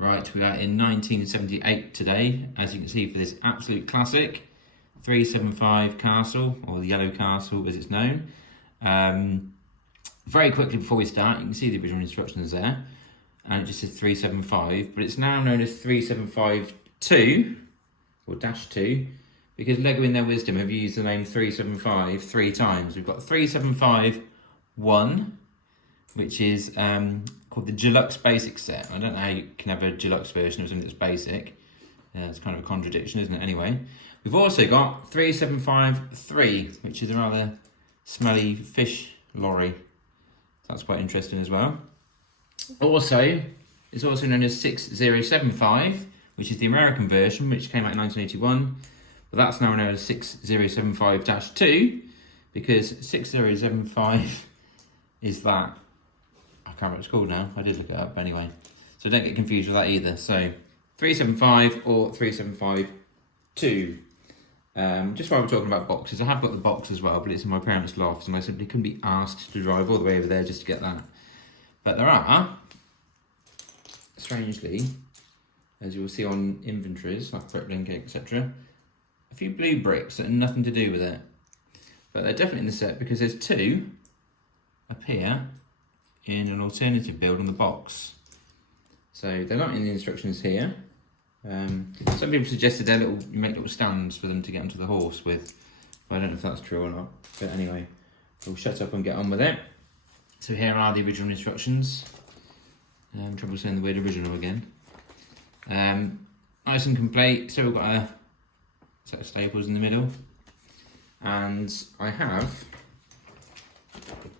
Right, we are in 1978 today, as you can see, for this absolute classic 375 Castle, or the Yellow Castle as it's known. Very quickly before we start, you can see the original instructions there, and it just says 375, but it's now known as 375-2, or -2, because LEGO in their wisdom have used the name 375 three times. We've got 375-1, which is called the Deluxe Basic Set. I don't know how you can have a deluxe version of something that's basic. It's kind of a contradiction, isn't it? Anyway, we've also got 375-3, which is a rather smelly fish lorry. That's quite interesting as well. Also, it's also known as 6075, which is the American version, which came out in 1981. But that's now known as 6075-2, because 6075 is that. I can't remember what it's called now. I did look it up anyway. So don't get confused with that either. So 375 or 375-2. Just while we're talking about boxes, I have got the box as well, but it's in my parents' loft, and I simply couldn't be asked to drive all the way over there just to get that. But there are, strangely, as you will see on inventories, like Bricklink, etc., a few blue bricks that have nothing to do with it. But they're definitely in the set because there's two appear in an alternative build on the box. So they're not in the instructions here. Some people suggested you make little stands for them to get onto the horse with, but I don't know if that's true or not. But anyway, we'll shut up and get on with it. So here are the original instructions. Trouble saying the word original again. Nice and complete. So we've got a set of staples in the middle, and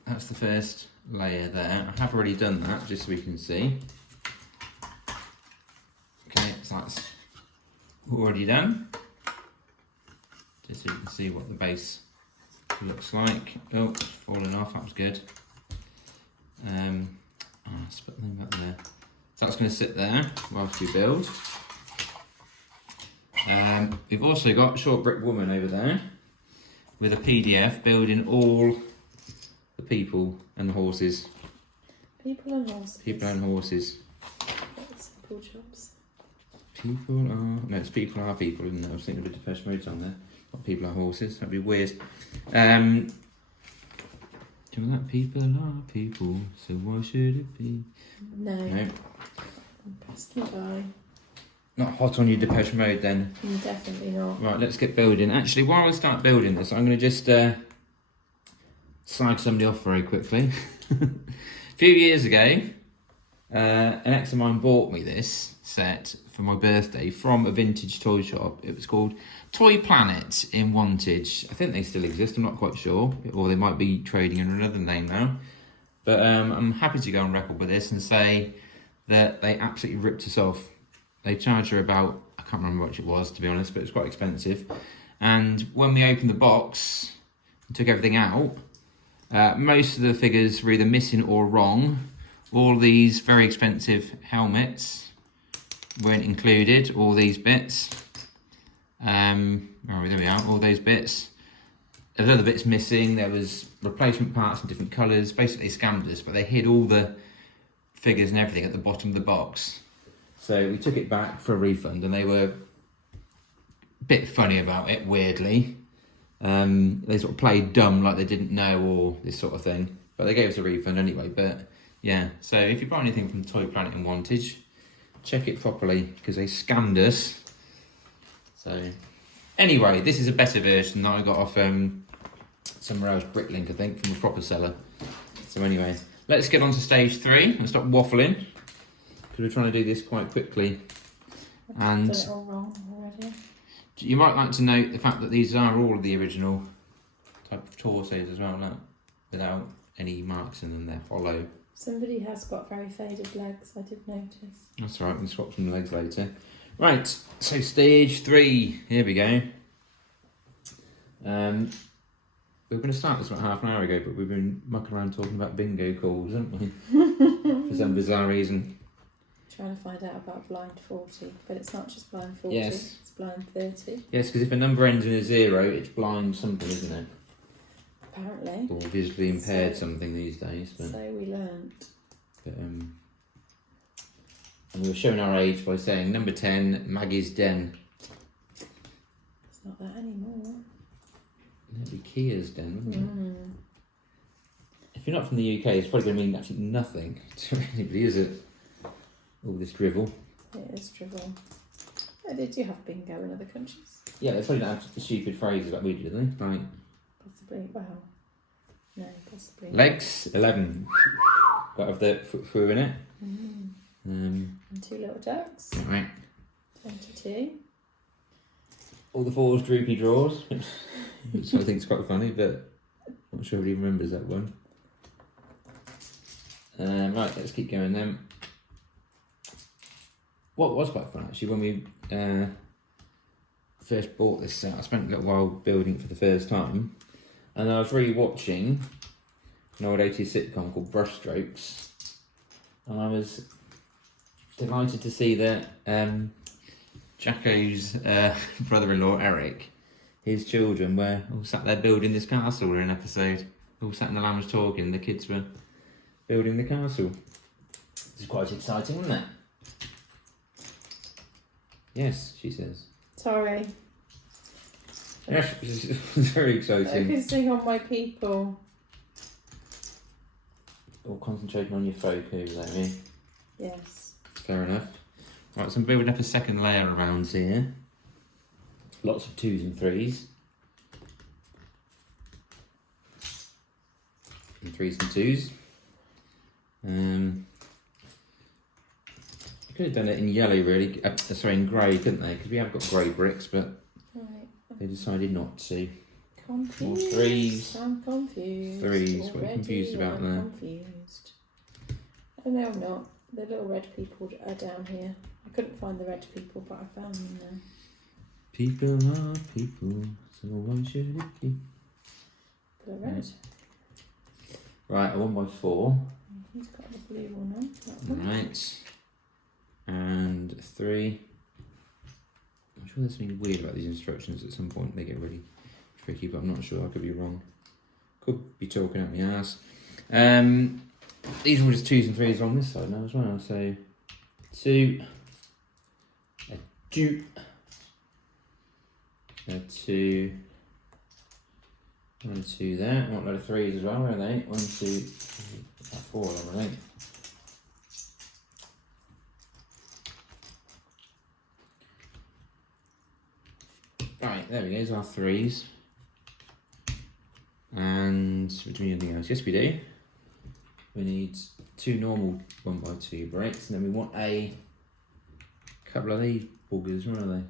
that's the first layer there. I have already done that just so we can see. Okay, so that's already done. Just so you can see what the base looks like. Oh, it's fallen off, that was good. Let's put them back there. So that's going to sit there whilst we build. We've also got Short Brick Woman over there with a PDF building all the people and the horses. People and horses. People and horses. That's simple jobs. It's people are people, isn't it? I was thinking of the Depeche Mode on there. Not people are horses, that'd be weird. Do that people are people, so why should it be? No. No. Pesky guy. Not hot on your Depeche Mode then. Definitely not. Right, let's get building. Actually, while I start building this, I'm going to just slag somebody off very quickly. A few years ago, an ex of mine bought me this set for my birthday from a vintage toy shop. It was called Toy Planet in Wantage. I think they still exist, I'm not quite sure, or they might be trading under another name now. But I'm happy to go on record with this and say that they absolutely ripped us off. They charged her about, I can't remember how much it was to be honest, but it was quite expensive. And when we opened the box and took everything out, most of the figures were either missing or wrong. All these very expensive helmets weren't included, all these bits. There we are, all those bits. There's other bits missing, there was replacement parts in different colours. Basically they scammed us, but they hid all the figures and everything at the bottom of the box. So we took it back for a refund, and they were a bit funny about it, weirdly. They sort of played dumb, like they didn't know, or this sort of thing. But they gave us a refund anyway. But yeah, so if you buy anything from Toy Planet in Wantage, check it properly, because they scammed us. So anyway, this is a better version that I got off somewhere else, Bricklink, I think, from a proper seller. So anyway, let's get on to stage 3 and stop waffling, because we're trying to do this quite quickly. And Got it all wrong already. you might like to note the fact that these are all of the original type of torsos as well, look, without any marks in them, they're hollow. Somebody has got very faded legs, I did notice. That's all right, we can swap some legs later. Right, so stage 3, here we go. We were going to start this about half an hour ago, but we've been mucking around talking about bingo calls, haven't we? For some bizarre reason. Trying to find out about blind 40, but it's not just blind 40, Yes. it's blind 30. Yes, because if a number ends in a 0, it's blind something, isn't it? Apparently. Or visually impaired something these days. But, So we learnt. but And we were showing our age by saying number 10, Maggie's Den. It's not that anymore. That'd be Kia's Den, wouldn't it? Mm. If you're not from the UK, it's probably going to mean absolutely nothing to anybody, is it? All this drivel. It is drivel. Yeah, they do have bingo in other countries. Yeah, they probably don't have stupid phrases like we do, do they? Like, Possibly. Well, no, possibly. legs, 11. Got to have the foot through in it. Mm. Um, And 2 little ducks. right. 22. All the 4s, droopy drawers, which I think is quite funny, but I'm not sure if he remembers that one. Right, let's keep going then. What was quite fun actually, when we first bought this set, I spent a little while building it for the first time, and I was re-watching an old 80s sitcom called Brushstrokes, and I was delighted to see that Jacko's brother-in-law Eric, his children were all sat there building this castle in an episode. All sat in the lounge talking, the kids were building the castle. This is quite exciting, wasn't it? Yes, she says. Sorry. Yes, it's very exciting. Focusing on my people. Or concentrating on your photos, I mean. Yes. Fair enough. Right, so I'm building up a second layer around here. Lots of 2s and 3s. And 3s and 2s. You could have done it in yellow, really. Sorry, in grey, couldn't they? Because we have got grey bricks, but Right. they decided not to. Confused. More 3s. I'm confused. 3s. What are you Already confused about I'm there? Confused. Oh no, I'm not. The little red people are down here. I couldn't find the red people, but I found them now. People are people, so why should it be? Blue red. Right, a 1x4. He's got the blue one on. That one. Right. And 3. I'm sure there's something weird about these instructions at some point. They get really tricky, but I'm not sure. I could be wrong. Could be talking out my ass. These are all just 2s and 3s on this side now as well. So 2, a 2, a 2, 1 and 2 there. I want a load of 3s as well. Where are they? 1, 2, 4 of them, I think. Right, there we go, there's our 3s. And do we need anything else? Yes, we do. We need 2 normal 1x2 bricks, and then we want a couple of these buggers. What are they?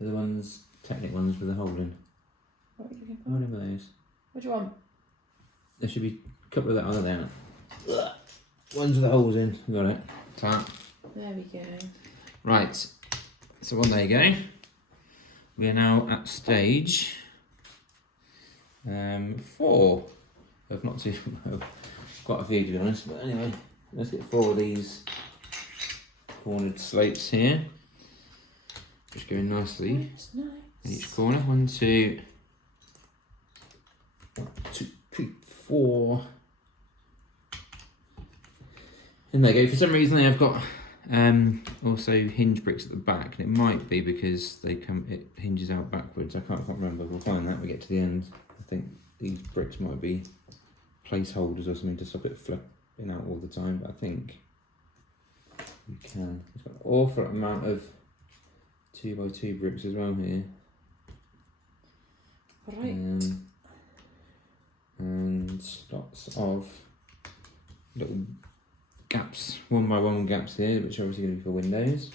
They're the ones, Technic ones with the hole in. What are you looking for? Whatever those. What do you want? There should be a couple of that. Oh, there they are. Ones with the holes in. Got it. Tap. There we go. Right. So there you go. We are now at stage 4 of not too quite a few to be honest, but anyway, let's get 4 of these cornered slates here. Just going nicely That's nice. in each corner. 1, 2, 3, 4. And there you go. For some reason they have got also hinge bricks at the back, and it might be because it hinges out backwards. I can't remember. We'll find that when we get to the end. I think these bricks might be placeholders or something to stop it flipping out all the time, but I think you can. It's got an awful amount of 2x2 bricks as well here. Right. And lots of little gaps, 1x1 gaps here, which are obviously going to be for windows.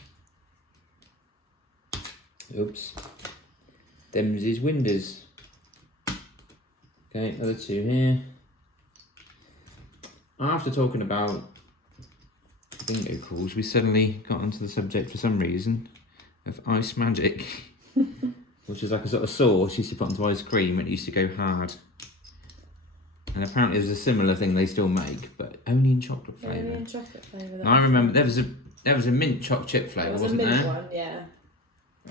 Oops. Them's his windows. Okay, other 2 here. After talking about bingo calls, we suddenly got onto the subject for some reason of ice magic, which is like a sort of sauce used to put onto ice cream and it used to go hard. And apparently there's a similar thing they still make, but only in chocolate flavour. Only in chocolate flavour. And I remember there was a mint choc chip flavour, There was wasn't a mint there? one, yeah.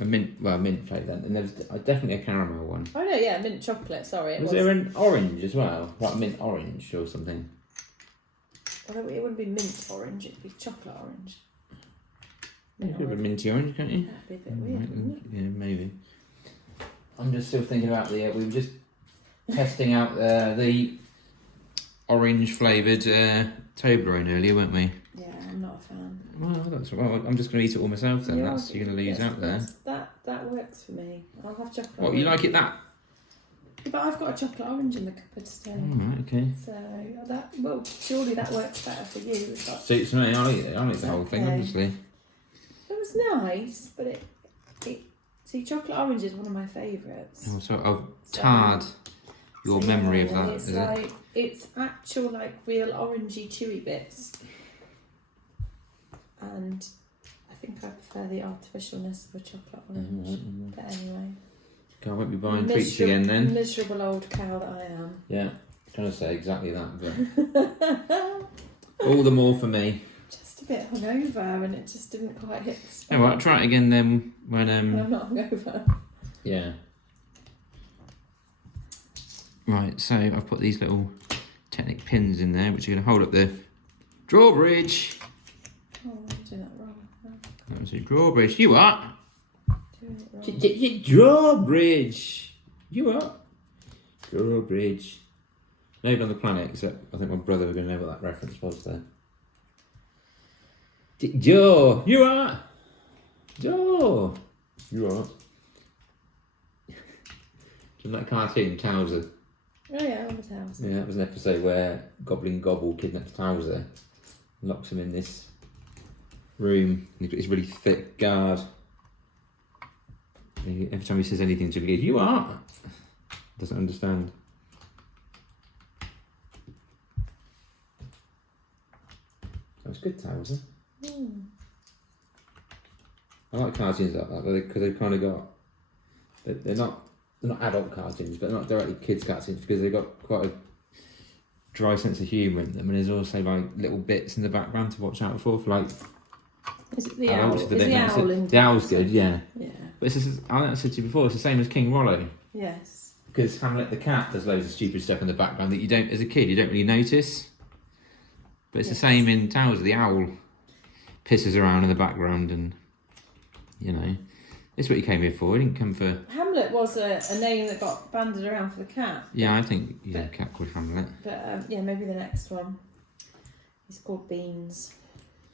A mint flavour, and there was definitely a caramel one. Oh no, yeah, mint chocolate. Sorry, it Was there an orange as well, like mint orange or something? Well, it wouldn't be mint orange; it'd be chocolate orange. You could have a minty orange, can't you? That'd be a bit weird, Right, wouldn't it? yeah, maybe. I'm just still thinking about the. We were just testing out the orange flavoured Toblerone earlier, weren't we? Yeah, I'm not a fan. Well, I'm just going to eat it all myself then. Yeah, That's you're going to lose yes, out there. That works for me. I'll have chocolate. What, you like it that? Yeah, but I've got a chocolate orange in the cupboard still. Right, okay. So surely that works better for you. It's like, Suits me. I'll eat it. I'll eat the whole thing, Okay. obviously. it was nice, but it see, chocolate orange is one of my favourites. Oh, so I've tarred your memory of that, It's is like it? it's actual like real orangey chewy bits, and I think I prefer the artificialness of a chocolate orange. But anyway, God, I won't be buying treats again then. Miserable old cow that I am. Yeah, trying to say exactly that, but all the more for me. Just a bit hungover, and it just didn't quite hit the spot. Oh, well, I'll try it again then when And I'm not hungover. yeah. Right, so I've put these little Technic pins in there, which are going to hold up the drawbridge. Oh, I'm doing that wrong. That was a drawbridge. You are. Doing it wrong. Drawbridge. You are. Drawbridge. Nobody on the planet, except I think my brother was going to know what that reference was there. Joe. You are. Joe. You are. Do you know that cartoon, Towser? Oh yeah, I was house. Yeah, that was an episode where Goblin Gobble kidnaps Towser, locks him in this room, and he's got this really thick guard. And every time he says anything to him, he goes, "You are." Doesn't understand. That was good, Towser. I like cartoons like that because they've kind of got. They're not adult cartoons, but they're not directly kids cartoons because they've got quite a dry sense of humour in them, and there's also like little bits in the background to watch out for like. Is it the owl? adults Is if they the don't owl notice it. in The owl's good, yeah. Yeah. But it's just, I said to you before, it's the same as King Rollo. Yes. Because Hamlet the cat does loads of stupid stuff in the background that you don't, as a kid, you don't really notice. But it's the same in Towers. The owl pisses around in the background, and you know, it's what he came here for. He didn't come for. Hamlet was a name that got banded around for the cat. Yeah, I think a cat called Hamlet. But yeah, maybe the next one. He's called Beans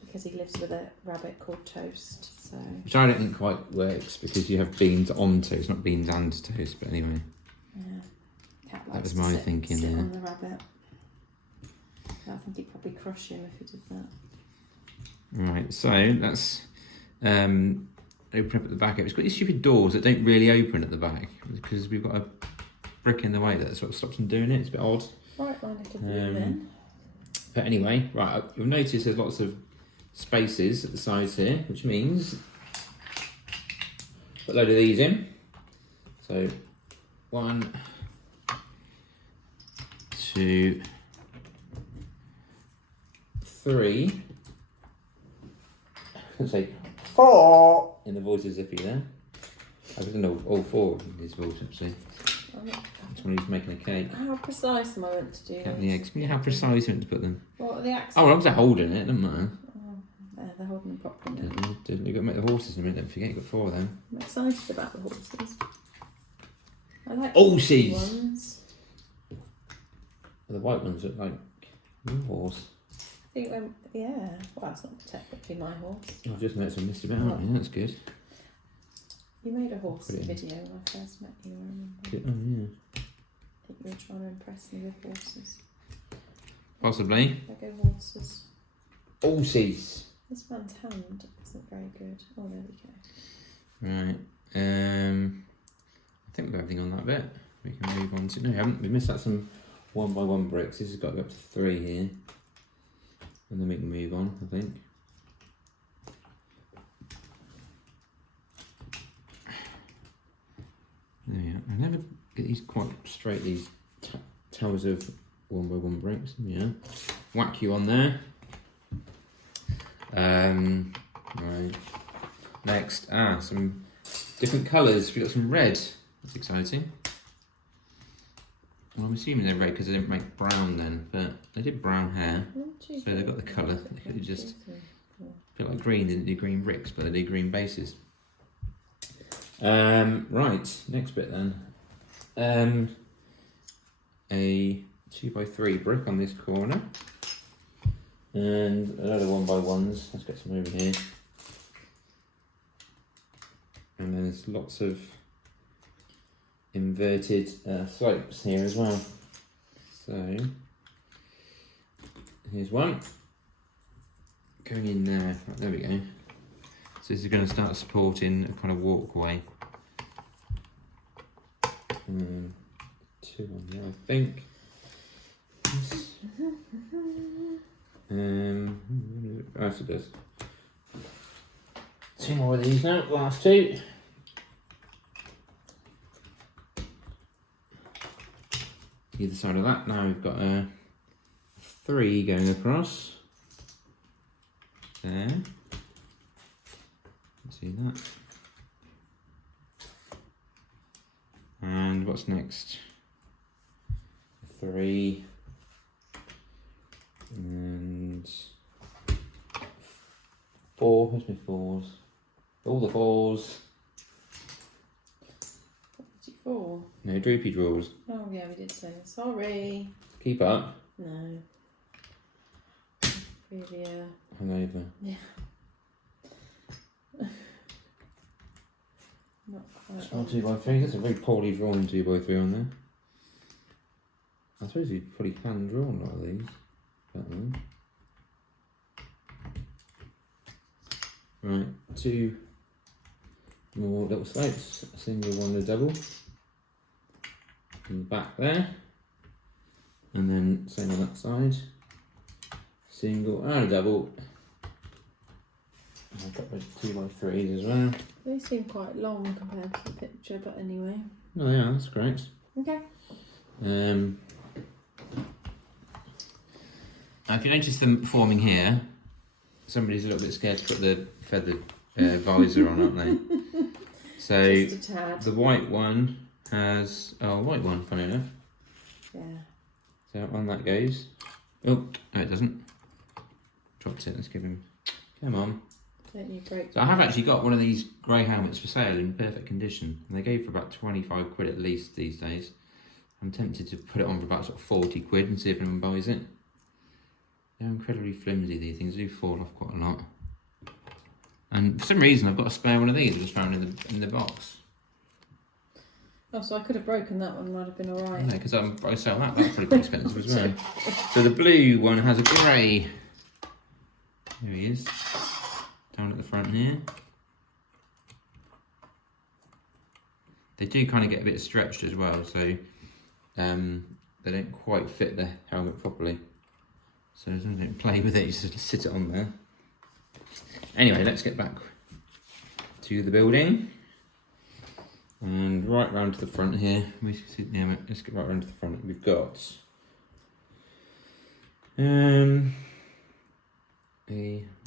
because he lives with a rabbit called Toast. So Which I don't think quite works because you have beans on toast, not beans and toast. But anyway, yeah, cat That likes was to my sit, thinking, sit yeah. on the rabbit. I think he'd probably crush him if he did that. right. So that's open up at the back. It's got these stupid doors that don't really open at the back because we've got a brick in the way that sort of stops them doing it. It's a bit odd. Right, my little blue then. But anyway, right, you'll notice there's lots of spaces at the sides here, which means put a load of these in. So 1, 2, 3. I can say 4 in the voice of Zippy there. I don't know all 4 in his voice actually. That's when he's making a cake. How precise am I meant to do Cat and the this? eggs. Can you how precise you want to put them? What are the accents? Oh, well, I'm just holding it, doesn't matter. There, they're holding them properly now. You've got to make the horses in a minute, don't forget, you've got 4 of them. I'm excited about the horses. I like Horses! the ones. The white ones look like your horse. I think yeah. Well, it's not technically my horse. I've just noticed I missed a bit, haven't I? That's good. You made a horse Brilliant. video when I first met you, I remember. Good. Oh, yeah. I think you were trying to impress me with horses. Possibly. Lego horses. Horses. This man's hand isn't very good. Oh, there we go. Right. I think we've got everything on that bit. We can move on to. No, we haven't. We missed out some 1x1 bricks. This has got to go up to 3 here. And then we can move on, I think. There we are. I never get these quite straight, these towers of 1x1 bricks. Yeah. Whack you on there. Right. Next, some different colours. We've got some red. That's exciting. Well, I'm assuming they're red because they didn't make brown then, but they did brown hair. 1, 2, So they've got the 3, colour. 4, They could have just 1, 2, 3, 4. feel like Green didn't do green bricks, but they did green bases. Right, next bit then. A 2x3 brick on this corner. And another 1x1s. Let's get some over here. And there's lots of inverted slopes here as well. So here's one going in there. Right, there we go. So this is going to start supporting a kind of walkway. Two on there, I think. Yes, it does. Two more of these now, last two. Either side of that. Now we've got a 3 going across. There. See that. And what's next? 3 and 4. Where's my 4s? All the 4s. 44. No droopy drawers. Oh yeah, we did say that. Sorry. Keep up. No. Really, Hungover. yeah. Not quite. Small 2x3. That's a very poorly drawn 2x3 on there. I suppose you'd probably hand draw a lot of these. Right, 2 more little slopes, a single one and a double. In the back there. And then same on that side. Single and a double. And I've got those 2x3s as well. They seem quite long compared to the picture, but anyway. Oh yeah, that's great. Okay. Now if you notice them forming here, somebody's a little bit scared to put the feather visor on, aren't they? So Just a tad. the white one has white one, funny enough. Yeah. So on that goes. Oh, no it doesn't. Dropped it, let's give him. Come on. Don't you break. So I have actually got one of these grey helmets for sale in perfect condition. And they go for about 25 quid at least these days. I'm tempted to put it on for about sort of 40 quid and see if anyone buys it. They're incredibly flimsy, these things do fall off quite a lot. And for some reason I've got a spare one of these I just found in the box. Oh, so I could have broken that one, might have been alright. Yeah, because I sell that, that's pretty expensive as well. So the blue one has a grey. There he is. Down at the front here. They do kind of get a bit stretched as well, so they don't quite fit the helmet properly. So don't play with it, you just sit it on there. Anyway, let's get back to the building. And right round to the front here. Let's get right round to the front. We've got a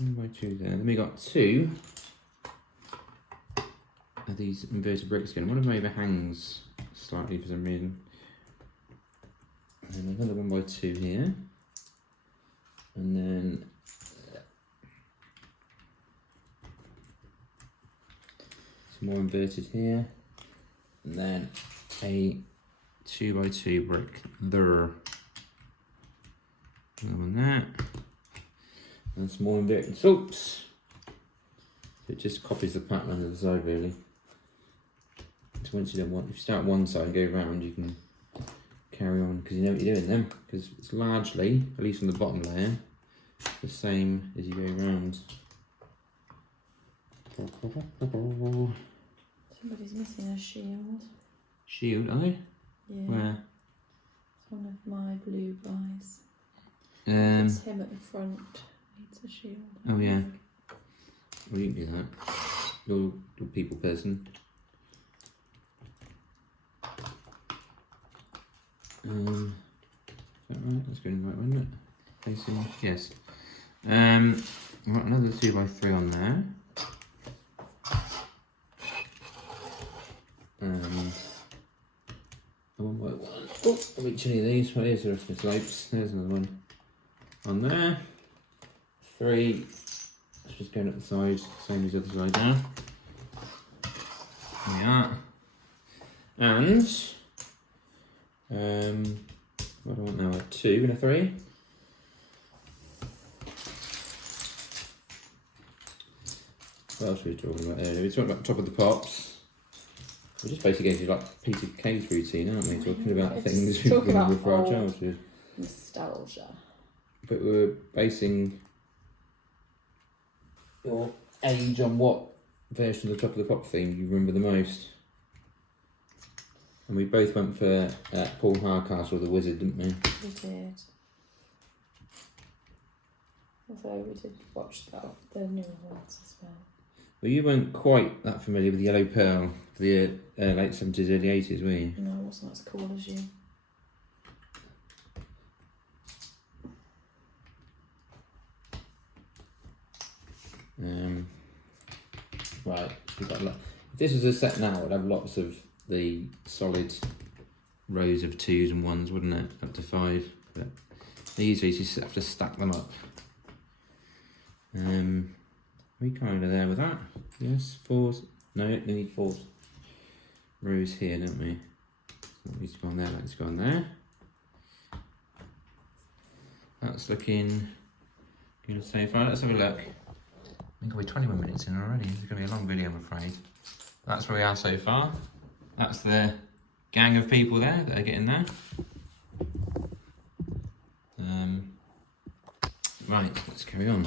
1x2 there. Then we got 2 of these inverted bricks again. One of them overhangs slightly for some reason. And another 1x2 here. And then some more inverted here. And then a 2x2 brick there. Another one there. And some more inverted slopes. So it just copies the pattern on the other side really. So once you don't want, if you start one side and go round, you can carry on because you know what you're doing then. Because it's largely, at least on the bottom layer, the same as you go round. Somebody's missing a shield. Shield, are they? Yeah. Where? It's one of my blue guys. It's him at the front. Needs a shield. Oh yeah. Well, you can do that. You're a people person. Is that right? That's going right, wasn't it? Facing, yes. Got another 2x3 on there. A 1x1. Oh, I'll reach any of these. Well, here's the rest of the slopes. There's another one on there. 3. just going up the sides, same as the other side now. There we are. And what do I want now? A 2 and a 3. What else were we talking about earlier? We were talking about Top of the Pops. We're just basically going to like Peter Kay's routine, aren't we? Talking about things we remember from our childhood. Nostalgia. But we're basing your age on what version of the Top of the Pop theme you remember the most. And we both went for Paul Hardcastle, the Wizard, didn't we? We did. Although we did watch the newer ones as well. Well, you weren't quite that familiar with Yellow Pearl for the late 70s, early 80s, were you? No, I wasn't as cool as you. Right, we've got if this was a set now, it'd have lots of the solid rows of 2s and 1s, wouldn't it? Up to 5. But these you just have to stack them up. We kind of there with that. Yes, 4s. No, we need 4 rows here, don't we? That needs to go on there, let's go on there. That's looking good so far. Let's have a look. I think we're 21 minutes in already. It's going to be a long video, I'm afraid. That's where we are so far. That's the gang of people there that are getting there. Right, let's carry on.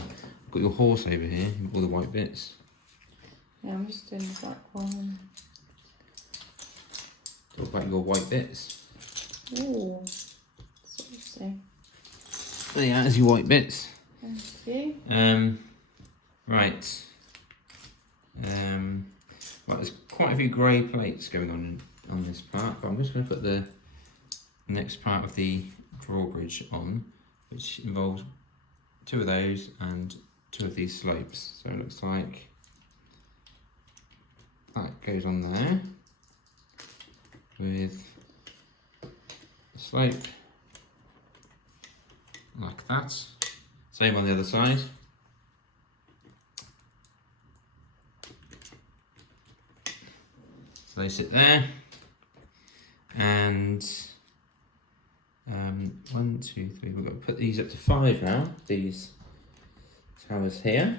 Got your horse over here, all the white bits. Yeah, I'm just doing the black one. Talk about your white bits. Ooh, saucy. There you are, there's your white bits. Thank you. Right. Right, there's quite a few grey plates going on this part, but I'm just going to put the next part of the drawbridge on, which involves 2 of those and 2 of these slopes. So it looks like that goes on there with a slope like that. Same on the other side. So they sit there, and 1, 2, 3. We've got to put these up to 5 now. These towers here,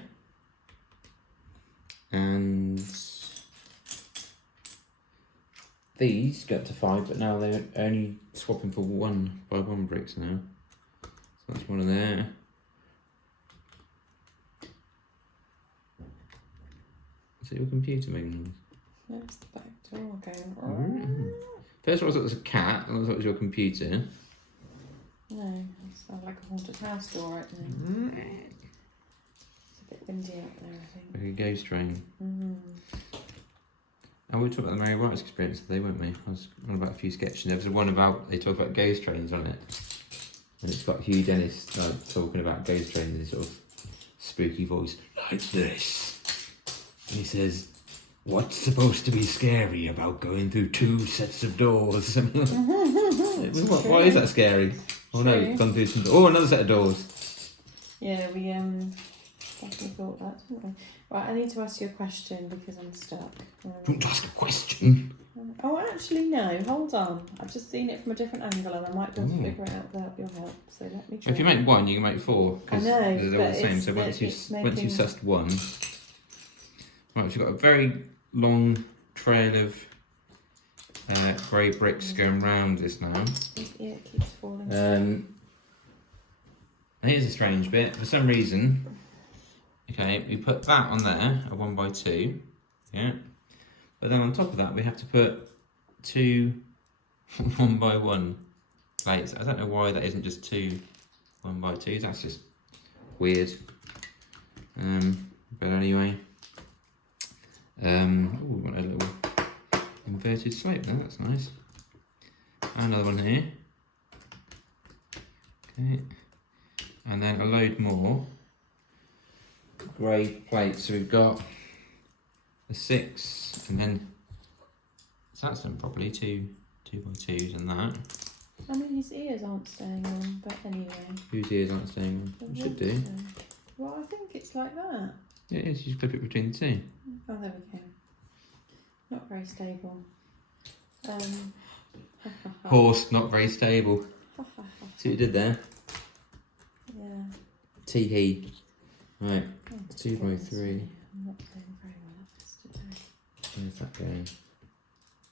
and these go up to 5, but now they're only swapping for 1 by 1 bricks now. So that's one of there. Is it your computer making noise? That's the back door going. First of all, I thought it was a cat, and I thought it was your computer. No, it sounds like a haunted house door right now. It's a bit windy out there, I think. Like a ghost train. And we talked about the Mary White's experience today, weren't we? I was on about a few sketches. There was one about, they talk about ghost trains on it. And it's got Hugh Dennis talking about ghost trains in this sort of spooky voice. Like this. And he says, what's supposed to be scary about going through 2 sets of doors? Why is that scary? Oh no, it's gone through some doors. Oh, another set of doors. Yeah, we definitely thought that, didn't we? Right, I need to ask you a question because I'm stuck. Don't ask a question. Oh, actually, no, hold on. I've just seen it from a different angle and I might be able to figure it out without your help. So let me try. If you make 1, you can make 4. I know, they're all but the same. So once you've sussed 1, right, we've got a very long trail of grey bricks going round this now. Yeah, it keeps falling. Here's a strange bit. For some reason, okay, we put that on there, a 1 by 2, yeah. But then on top of that, we have to put 2 1 by 1 plates. I don't know why that isn't just 2 1 by 2s. That's just weird. But anyway, ooh, we want a little inverted slope there. That's nice. And another one here. Okay, and then a load more grey plates. So we've got the 6, and then so that's done properly. 2 by 2s and that. I mean, his ears aren't staying on, but anyway. Whose ears aren't staying on? It should do. Well, I think it's like that. It is, you just clip it between the two. Oh, there we go. Not very stable. Horse, not very stable. See what you did there? Yeah. Tee-hee. Right, Oh, 2 by 3. I'm not doing very well at this today. Where's that going?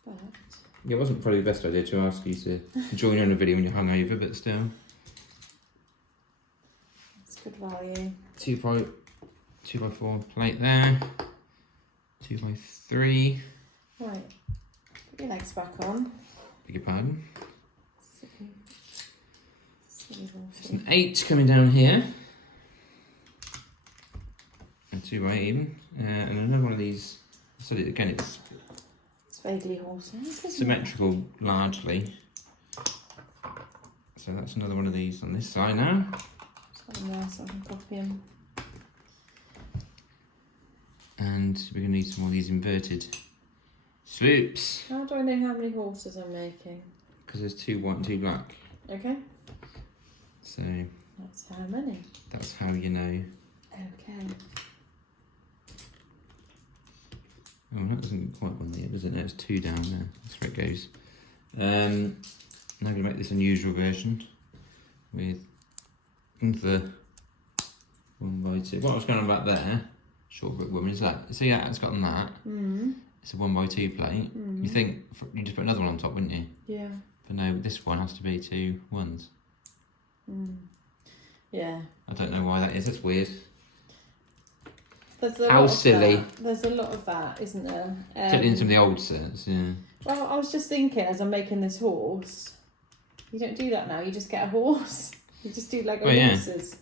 But Yeah, it wasn't probably the best idea to ask you to join in a video when you're hungover, but still. it's good value. 2 by 4 plate there. 2 by 3. Right. Put your legs back on. Beg your pardon. Silly It's an 8 coming down here. And 2 by 8 even. And another one of these. So again, it's It's vaguely horsey, isn't it? symmetrical largely. So that's another one of these on this side now. Just have them there so I can copy them. And we're going to need some more of these inverted swoops. How do I know how many horses I'm making? Because there's 2 white and 2 black. Okay. So That's how many. that's how you know. Okay. Oh, that doesn't quite one there, does it? No, it's 2 down there. That's where it goes. Now I'm going to make this unusual version with the 1 by 2. What I was going on about there, short brick woman, is that, see how it's got on that? Mm. It's a 1 by 2 plate. Mm. You think you just put another one on top, wouldn't you? Yeah. But no, this one has to be 2 1s. Mm. Yeah. I don't know why that is. That's weird. There's a How lot of silly. that. There's a lot of that, isn't there? Took it in some of the old sets, yeah. Well, I was just thinking as I'm making this horse, you don't do that now. You just get a horse. You just do Lego Well, yeah. horses.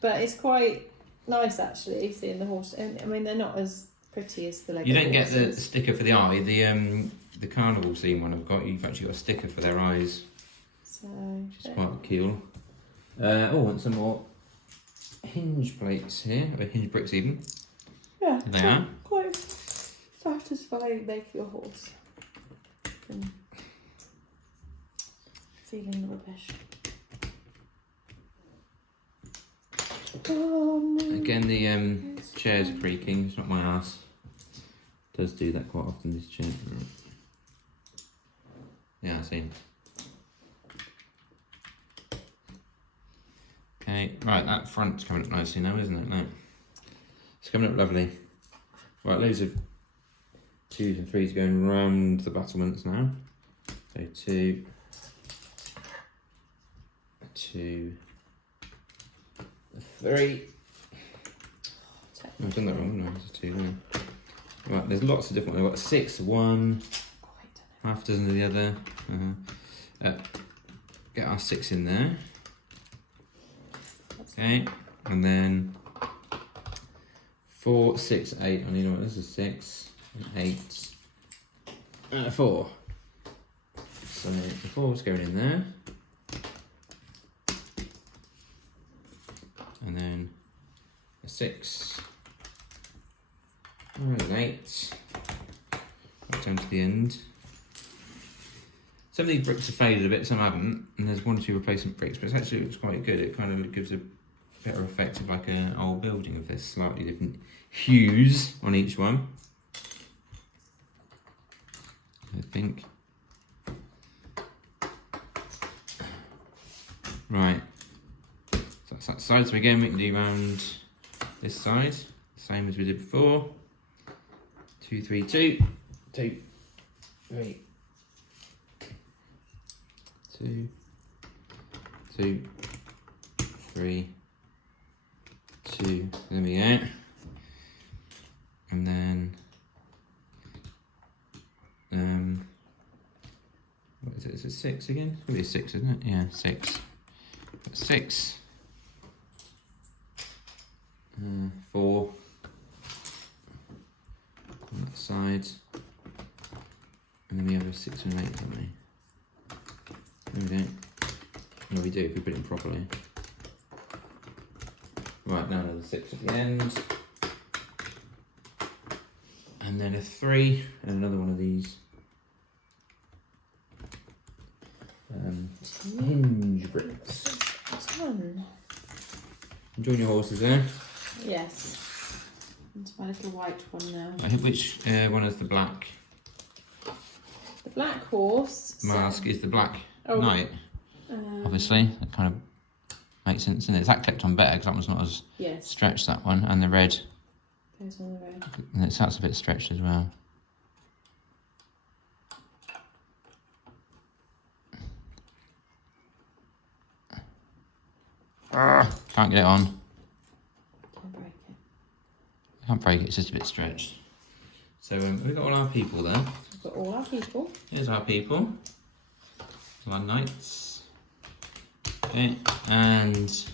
But it's quite nice actually seeing the horse. I mean, they're not as pretty as the Lego. You don't get the horses. sticker for the eye. The carnival scene one I've got, you've actually got a sticker for their eyes, So. which is quite cool. Oh, and some more hinge plates here, or hinge bricks even. Yeah. There they are. Quite satisfying make your horse. And feeling the rubbish. Again, the chair's creaking. It's not my ass. Does do that quite often. This chair. Yeah, I see. Okay, right. That front's coming up nicely now, isn't it? No, it's coming up lovely. Right, loads of 2s and 3s going around the battlements now. So 2, 2, 3. Oh, I've done that wrong, no, it's a 2 there. Right, there's lots of different ones. I've got 6 of one, half a dozen of the other. Get our 6 in there. Okay, and then 4, 6, 8. I need one. This is 6, 8, and a 4. So the 4's going in there. And then a 6. And an 8. Right down to the end. Some of these bricks have faded a bit, some haven't. And there's 1 or 2 replacement bricks, but it actually looks quite good. It kind of gives a better effect of like an old building if there's slightly different hues on each one. I think. Right. So that's that side. So again, we can do round this side, same as we did before. 2, 3, 2, 2, 3, 2, 2, 3, 2. There we go. And then what is it? Is it 6 again? It's gonna be a 6, isn't it? Yeah, 6. 6. 4 on that side, and then we have a 6 and an 8, don't we? No, we don't. No, we do if we put it in properly. Right, now another 6 at the end, and then a 3, and another one of these hinge bricks. Ton. Enjoying your horses there? Yes. my little white one now. Which one is the black The black horse. mask is the black Oh. knight? Obviously, that kind of makes sense, isn't it? That clipped on better because that one's not as Yes. stretched, that one. And the red, Goes on the red. and that's a bit stretched as well. Can't get it on. Don't break it. Can't break it, it's just a bit stretched. So we've got all our people there. We've got all our people. Here's our people. Our knights. Okay, and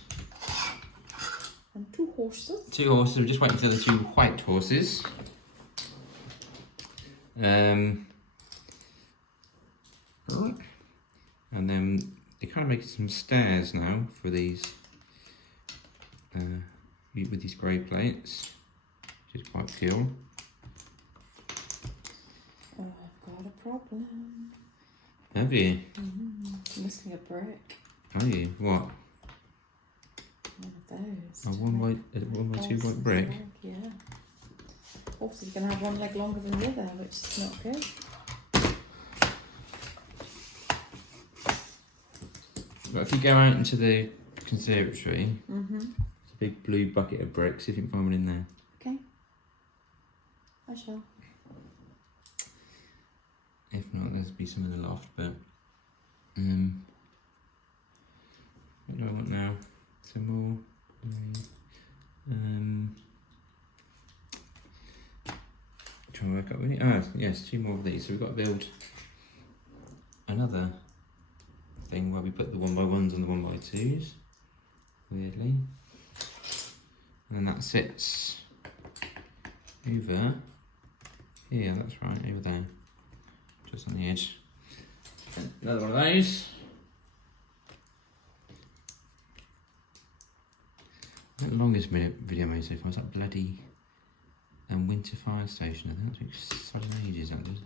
And 2 horses. 2 horses. We're just waiting for the 2 white horses. And then they're kind of making some stairs now for these with these grey plates, which is quite cool. Oh, I've got a problem. Have you? Missing a brick. Are you? What? One of those. A 1 by 2 white brick? Leg, yeah. Horse is going to have one leg longer than the other, which is not good. But if you go out into the conservatory, Mm-hmm. it's a big blue bucket of bricks. See if you can find one in there. Okay. I shall. If not, there'll be some in the loft. But what do I want now? Some more. Try and work up. Yes, 2 more of these. So we've got to build another thing where we put the 1x1s and the 1x2s. Weirdly, and then that sits over here. That's right, over there, just on the edge. And another one of those. The longest video made so far is that bloody Winter Fire Station. I think that took such ages. That did.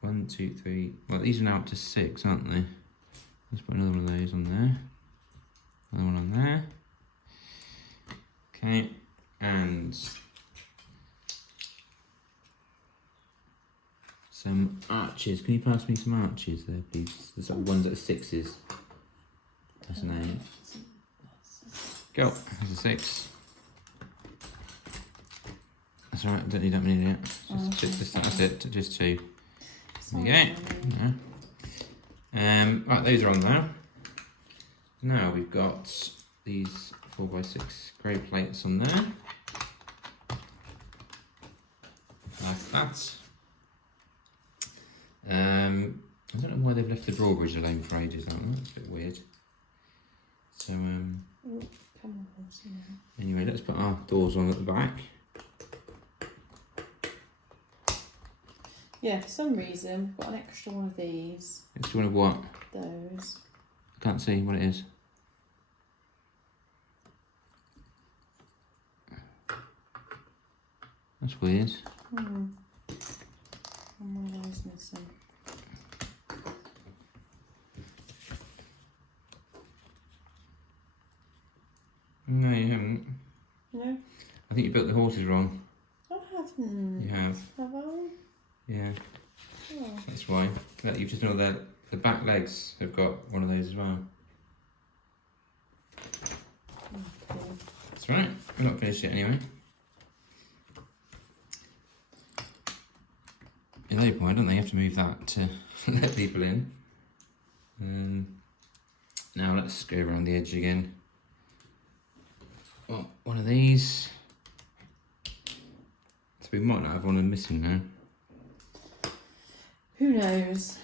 1, 2, 3. Well, these are now up to 6, aren't they? Let's put another one of those on there. Another one on there. Okay, and some arches. Can you pass me some arches there, please? There's like ones that are 6s. That's an 8. Go. There's a 6. That's alright. I don't need that many yet. That's it. Just 2. There you go. Yeah. Right, those are on there. Now we've got these 4x6 grey plates on there. Like that. I don't know why they've left the drawbridge alone for ages, like that. It's a bit weird. So, Oh, come on, horsey now. anyway, let's put our doors on at the back. Yeah, for some reason, we've got an extra one of these. Extra one of what? Those. I can't see what it is. That's weird. And one of those missing. No, you haven't. No, I think you built the horses wrong. I haven't. You have. Have I? Yeah, Oh. that's why. Look, you've just done all the back legs have got one of those as well. Okay. That's right. We're not finished yet anyway. At any point, don't they? You have to move that to let people in. Now let's go around the edge again. Oh, one of these. So we might not have one missing now. Who knows?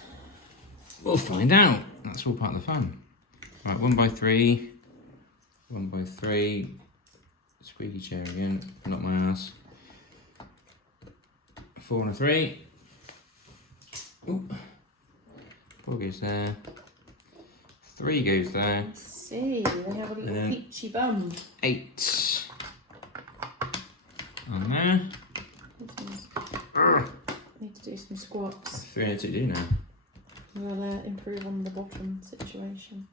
We'll find out. That's all part of the fun. Right, 1x3. 1x3. Squeaky chair again. Not my ass. 4 and a 3. Oop. 4 goes there. 3 goes there. See, they have a little then- peachy bum. 8 on there. Need to do some squats. 3 and a 2 do now. We'll improve on the bottom situation.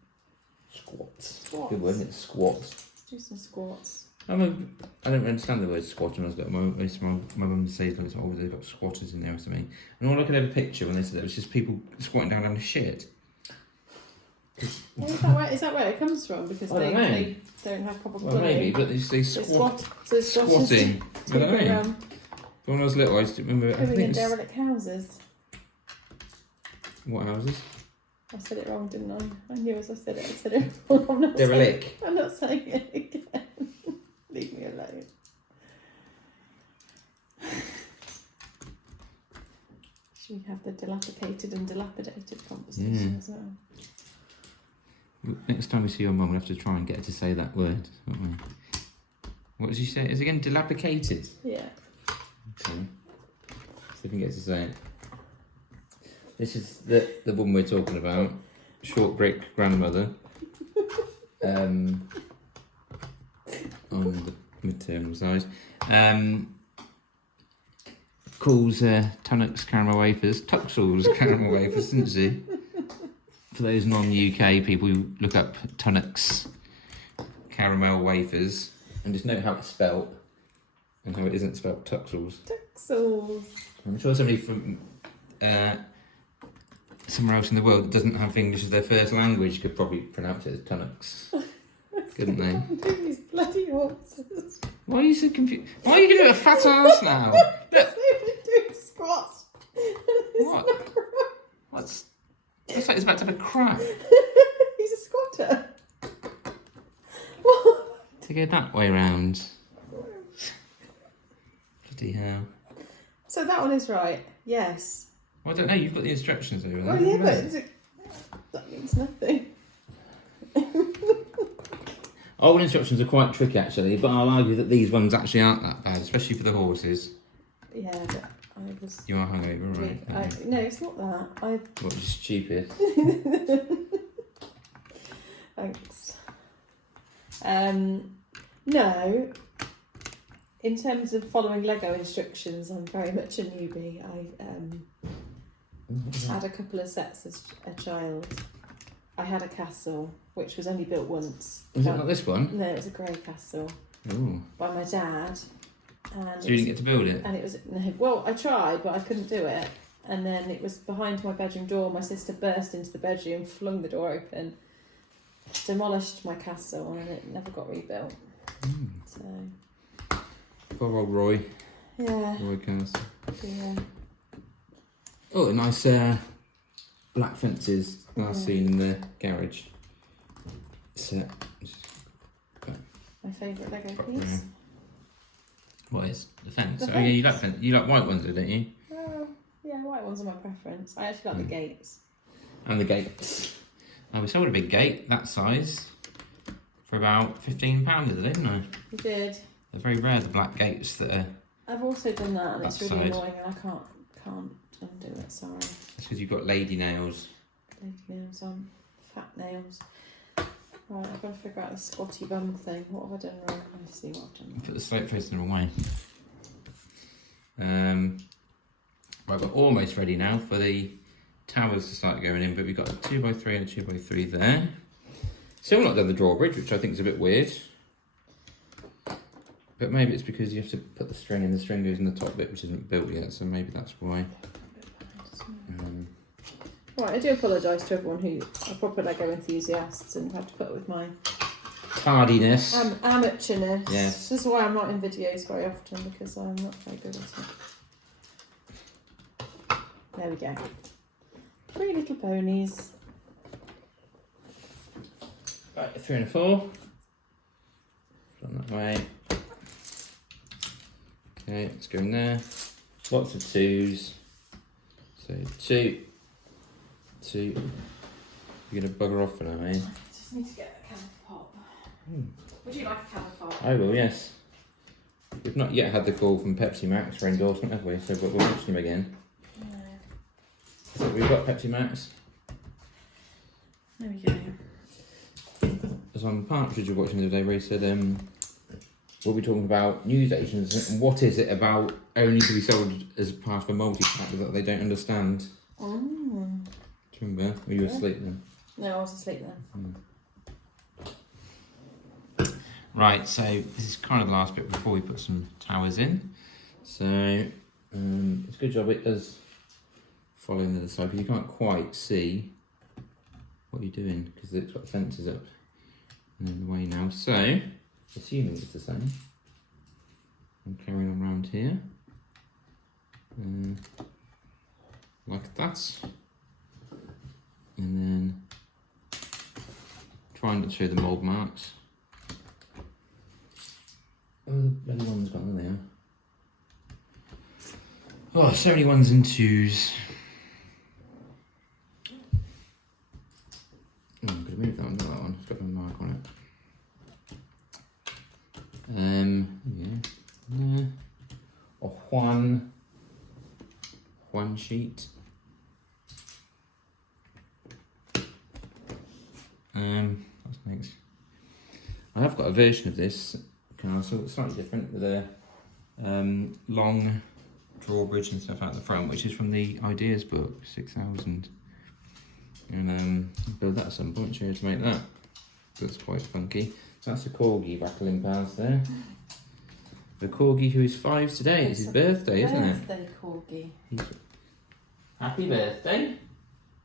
Squats. Squats. Good word, isn't it? Squats. Do some squats. I don't understand the word squatter when I was little. My mum would say that, oh, they've got squatters in there or something. And all I could ever picture when they said that was just people squatting down having a shit. Well, is that where it comes from? Because they don't have proper plumbing. Well, maybe, but they squatting. I don't know. But when I was little, I used to remember. Living in derelict houses. What houses? I said it wrong, didn't I? I knew as I said it wrong. I'm not saying it again. Leave me alone. Should we have the dilapidated and dilapidated conversation as well? Next time we see your mum, we'll have to try and get her to say that word, won't we? What did she say? Is it again dilapidated? Yeah. Okay. See if we can get her to say it. This is the one we're talking about. Short brick grandmother. On the maternal side. Calls Tunnocks caramel wafers Tuxels caramel wafers, didn't she? For those non-UK people who look up Tunnocks caramel wafers and just know how it's spelt and how it isn't spelt Tuxels. Tuxels. I'm sure somebody from somewhere else in the world that doesn't have English as their first language could probably pronounce it as Tunnocks. Couldn't they? These bloody horses. Why are you so confused? Why are you going to do a fat ass now? Look. They're doing squats. What? What's... Looks like he's about to have a crap. He's a squatter. What? To go that way round. Bloody hell. So that one is right. Yes. Well, I don't know. You've got the instructions over there. Well, yeah, but that means nothing. Old instructions are quite tricky, actually, but I'll argue that these ones actually aren't that bad, especially for the horses. Yeah, but I was... You are hungover, right? No, it's not that. What, just stupid? Thanks. No, in terms of following Lego instructions, I'm very much a newbie. I had a couple of sets as a child. I had a castle, which was only built once. Was it not this one? No, it was a grey castle. Ooh. By my dad. And So you didn't get to build it? And it was, no, well, I tried, but I couldn't do it. And then it was behind my bedroom door. My sister burst into the bedroom, flung the door open, demolished my castle, and it never got rebuilt. So. Poor old Roy. Yeah. Roy Castle. Yeah. Oh, nice black fences last seen in the garage. Set. My favourite Lego piece. What is the fence? The Oh yeah, you fence. like you like white ones, don't you? Yeah, white ones are my preference. I actually like the gates. And the gates. We sold a big gate that size for about £15, didn't I? You did. They're very rare, the black gates that are. I've also done that, and it's really That side. annoying, and I can't undo it. Sorry. That's because you've got lady nails. Lady nails on, fat nails. Right, I've got to figure out this squatty bum thing. What have I done wrong? Let me see what I've done wrong. Put the slope facing the wrong way. Right, we're almost ready now for the towers to start going in, but we've got a 2x3 and a 2x3 there. Still not done the drawbridge, which I think is a bit weird. But maybe it's because you have to put the string in. The string goes in the top bit, which isn't built yet, so maybe that's why. Right, I do apologise to everyone who are proper Lego enthusiasts and have to put up with my Tardiness. amateurness. Yes. This is why I'm not in videos very often, because I'm not very good at it. There we go. 3 little ponies. Right, 3 and a 4. Done that way. Okay, let's go in there. Lots of 2s. So 2. You're going to bugger off for now, eh? I just need to get a can of pop. Would you like a can of pop? I will, yes. We've not yet had the call from Pepsi Max for endorsement, have we? So but we'll mention them again. No. So we've got Pepsi Max. There we go. As on Partridge was watching the other day, Ray said, we'll be talking about newsagents and what is it about only to be sold as part of a multi-pack that they don't understand. Do you remember? Were you asleep then? No, I was asleep then. Right, so this is kind of the last bit before we put some towers in. So it's a good job it does follow in the other side, because you can't quite see what you're doing because it's got the fences up and in the way now. So, assuming it's the same, I'm carrying on around here. Like that. And then try not to show the mould marks. Oh, the bloody one's gone, there they are. Oh, so many ones and twos. Oh, I'm going to move that one, not that one. It's got no mark on it. Yeah. A Juan sheet. What's next? I have got a version of this castle, it's slightly different, with a long drawbridge and stuff out the front, which is from the Ideas book, 6000. And build that at some point, show you how to make that. That's quite funky. So that's a corgi rattling past there. The corgi who is 5 today. It's his birthday, isn't it? Birthday corgi. Happy birthday.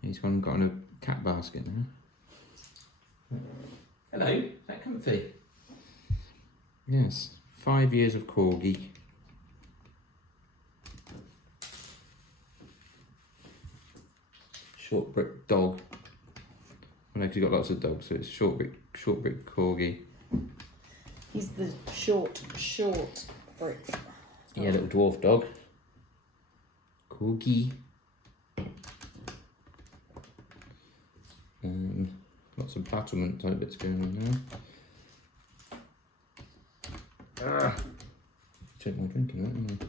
He's got on a cat basket now. Hello, is that comfy? Yes, 5 years of corgi. Short brick dog. I know, 'cause you've got lots of dogs, so it's short brick corgi. He's the short brick. Yeah, little dwarf dog. Corgi. Lots of battlement type bits going on now. Take more drinking, haven't I?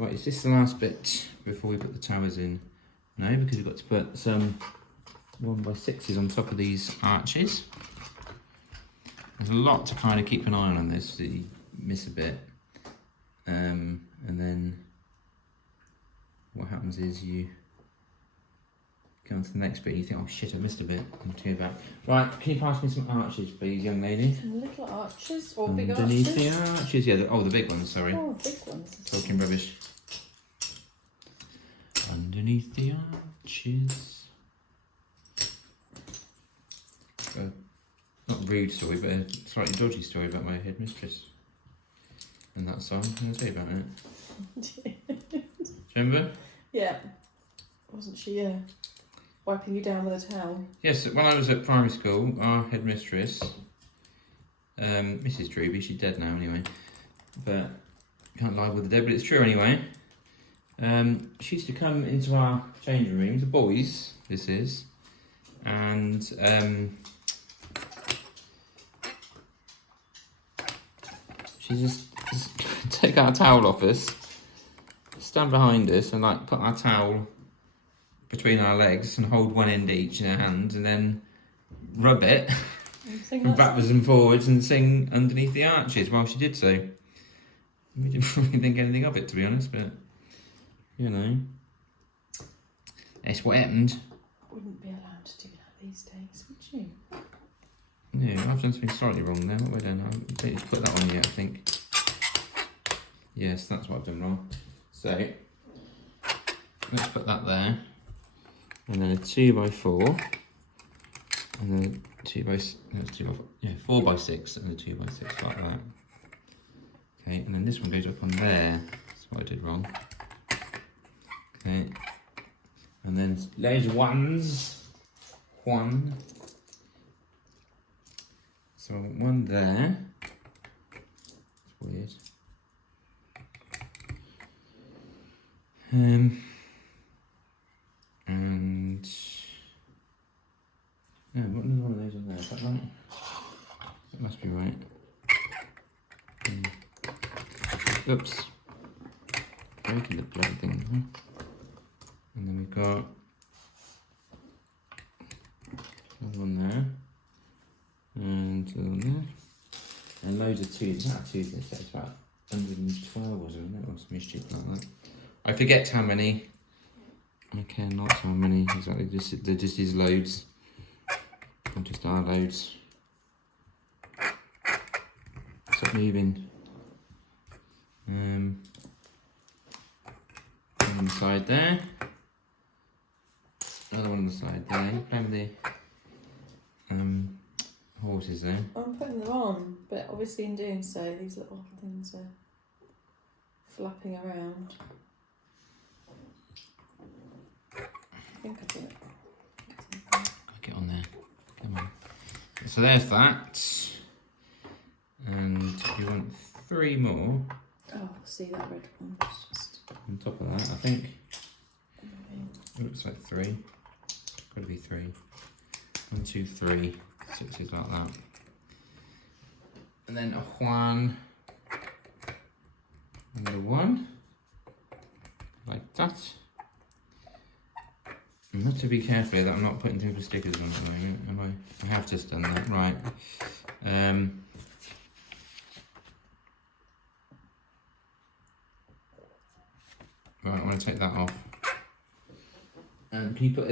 Right, is this the last bit before we put the towers in? No, because we've got to put some 1x6s on top of these arches. There's a lot to kind of keep an eye on this, so you miss a bit. And then what happens is you come to the next bit and you think, oh shit, I missed a bit. I'm too bad. Right, can you pass me some arches, please, young lady? Some little arches or big arches? Underneath the arches, yeah. The big ones, sorry. Oh, big ones. Talking rubbish. Underneath the arches. Not a rude story, but a slightly dodgy story about my headmistress. And that song. What can I say about it? Do you remember? Yeah. Wasn't she wiping you down with a towel? Yes, when I was at primary school, our headmistress, Mrs. Drewby, she's dead now anyway, but can't lie with the dead, but it's true anyway. She used to come into our changing rooms, the boys, this is, and she just take our towel off us, stand behind us and like put our towel between our legs and hold one end each in her hand and then rub it from backwards and forwards and sing Underneath the Arches while she did so. We didn't really think anything of it, to be honest, but you know, that's what happened. Wouldn't be allowed to do that these days, would you? Yeah, I've done something slightly wrong there. What have I done? I didn't put that on yet, I think. Yes, that's what I've done wrong. So, let's put that there. And then a 2x4. And then 4x6 and a 2x6 like that. Okay, and then this one goes up on there. That's what I did wrong. Okay. And then loads of ones. One. So one there. It's weird. And yeah, what another one of those on there? Is that right? It must be right. Oops. Breaking the bloody thing. And then we've got another one there. And another one there. And loads of twos. Not twos in this set, it's about 112 or something. That was mischief like that. I forget how many. I care not how many exactly. There just is loads. There just are loads. Stop moving. On the side there. Another one on the side there. You play with the horses there. I'm putting them on, but obviously in doing so, these little things are flapping around. I think I did. Get on there. Come on. So there's that. And you want 3 more Oh, see that red one? It's just. on top of that, I think. Looks like 3. Gotta be 3. 1, 2, 3. 6 is like that. And then a Juan. Another 1. Like that. I have to be careful that I'm not putting too many stickers on at the moment, am I? I have just done that, right. Right, I want to take that off. Can you put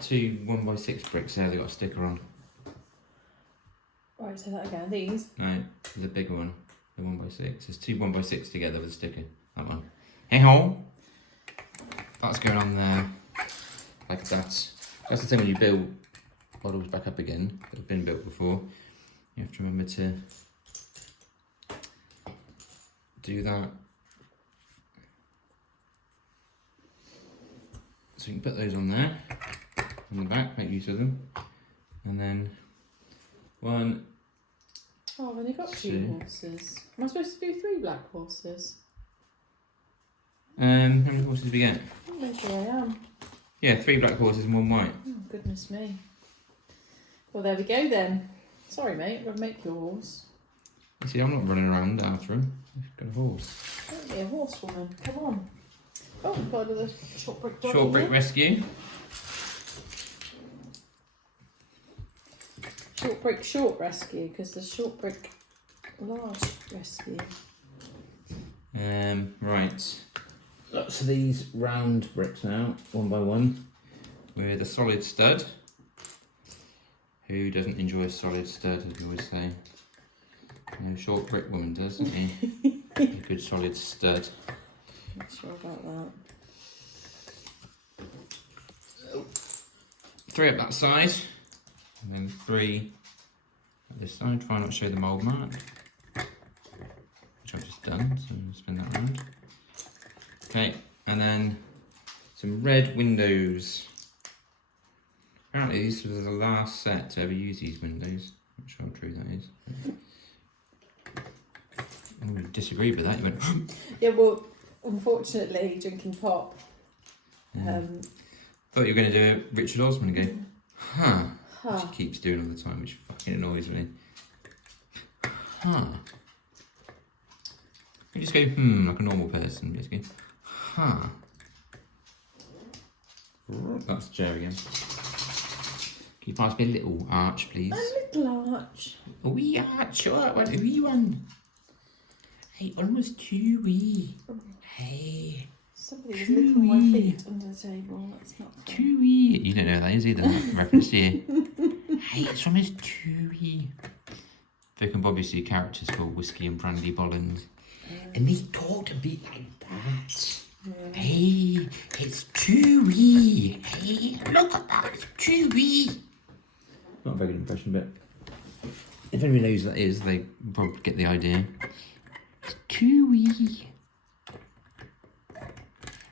2 1x6 bricks there? They've got a sticker on. Right, say that again. These. No, the bigger one, the 1x6. There's 2 1x6 together with a sticker. That one. Hey ho! That's going on there, like that. That's the thing when you build models back up again that have been built before. You have to remember to do that. So you can put those on there, on the back, make use of them. And then 1. Oh, I've only got 2 2. horses. Am I supposed to do 3 black horses? How many horses did we get? I'm not sure I am. Yeah, 3 black horses and 1 white. Oh, goodness me. Well, there we go then. Sorry, mate, I've got to make your horse. You see, I'm not running around after him. I've got a horse. Don't be a horsewoman. Come on. Oh, we've got another short brick dog. Short brick here. rescue. Short rescue, because there's short brick large rescue. Right. Lots of these round bricks now, 1 by 1, with a solid stud. Who doesn't enjoy a solid stud, as we always say? No short brick woman does, doesn't he? A good solid stud. Not sure about that. 3 up that side, and then 3 at this side. Try not to show the mould mark, which I've just done, so I'll spin that around. Okay, and then some red windows. Apparently this was the last set to ever use these windows. Not sure how true that is. I would disagree with that. You went, Yeah, well, unfortunately, drinking pop. thought you were going to do a Richard Osman and go, huh. Huh. Which he keeps doing all the time, which fucking annoys me. Huh. You just go, like a normal person. Just go, huh. That's Joe again. Can you pass me a little arch, please? A little arch. A wee arch, sure. I want a wee one. Hey, almost too wee. Hey, Somebody's licking my feet under the table. That's not fun. too wee. You don't know what that is either. That reference to you. Hey, it's almost too wee. Vic and Bobby see characters called Whiskey and Brandy Bollins. And they talked a bit like that. Yeah. Hey, it's too wee. Hey, look at that. It's too wee. Not a very good impression, but if anyone knows who that is, they probably get the idea. It's too wee.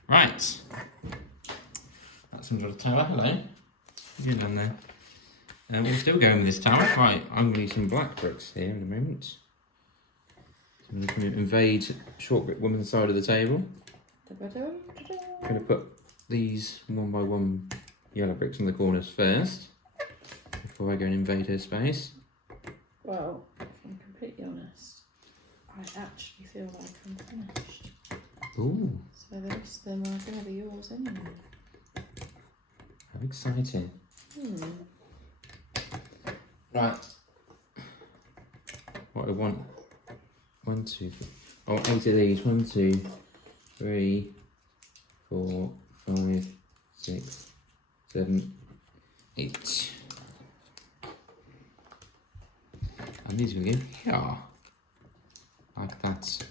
Right. That's another tower. Hello. Good on there. We're still going with this tower. Right, I'm going to use some black bricks here in a moment. I'm going to invade short brick woman's side of the table. I'm going to put these 1 by 1 yellow bricks on the corners first, before I go and invade her space. Well, if I'm completely honest, I actually feel like I'm finished. Ooh, So the rest of them are going to be yours anyway. how exciting. Right. What I want. 1, 2, 3. Oh, 8 of these. 1, 2, 3, 4, 5, 6, 7, 8. And these are going to go here. like that.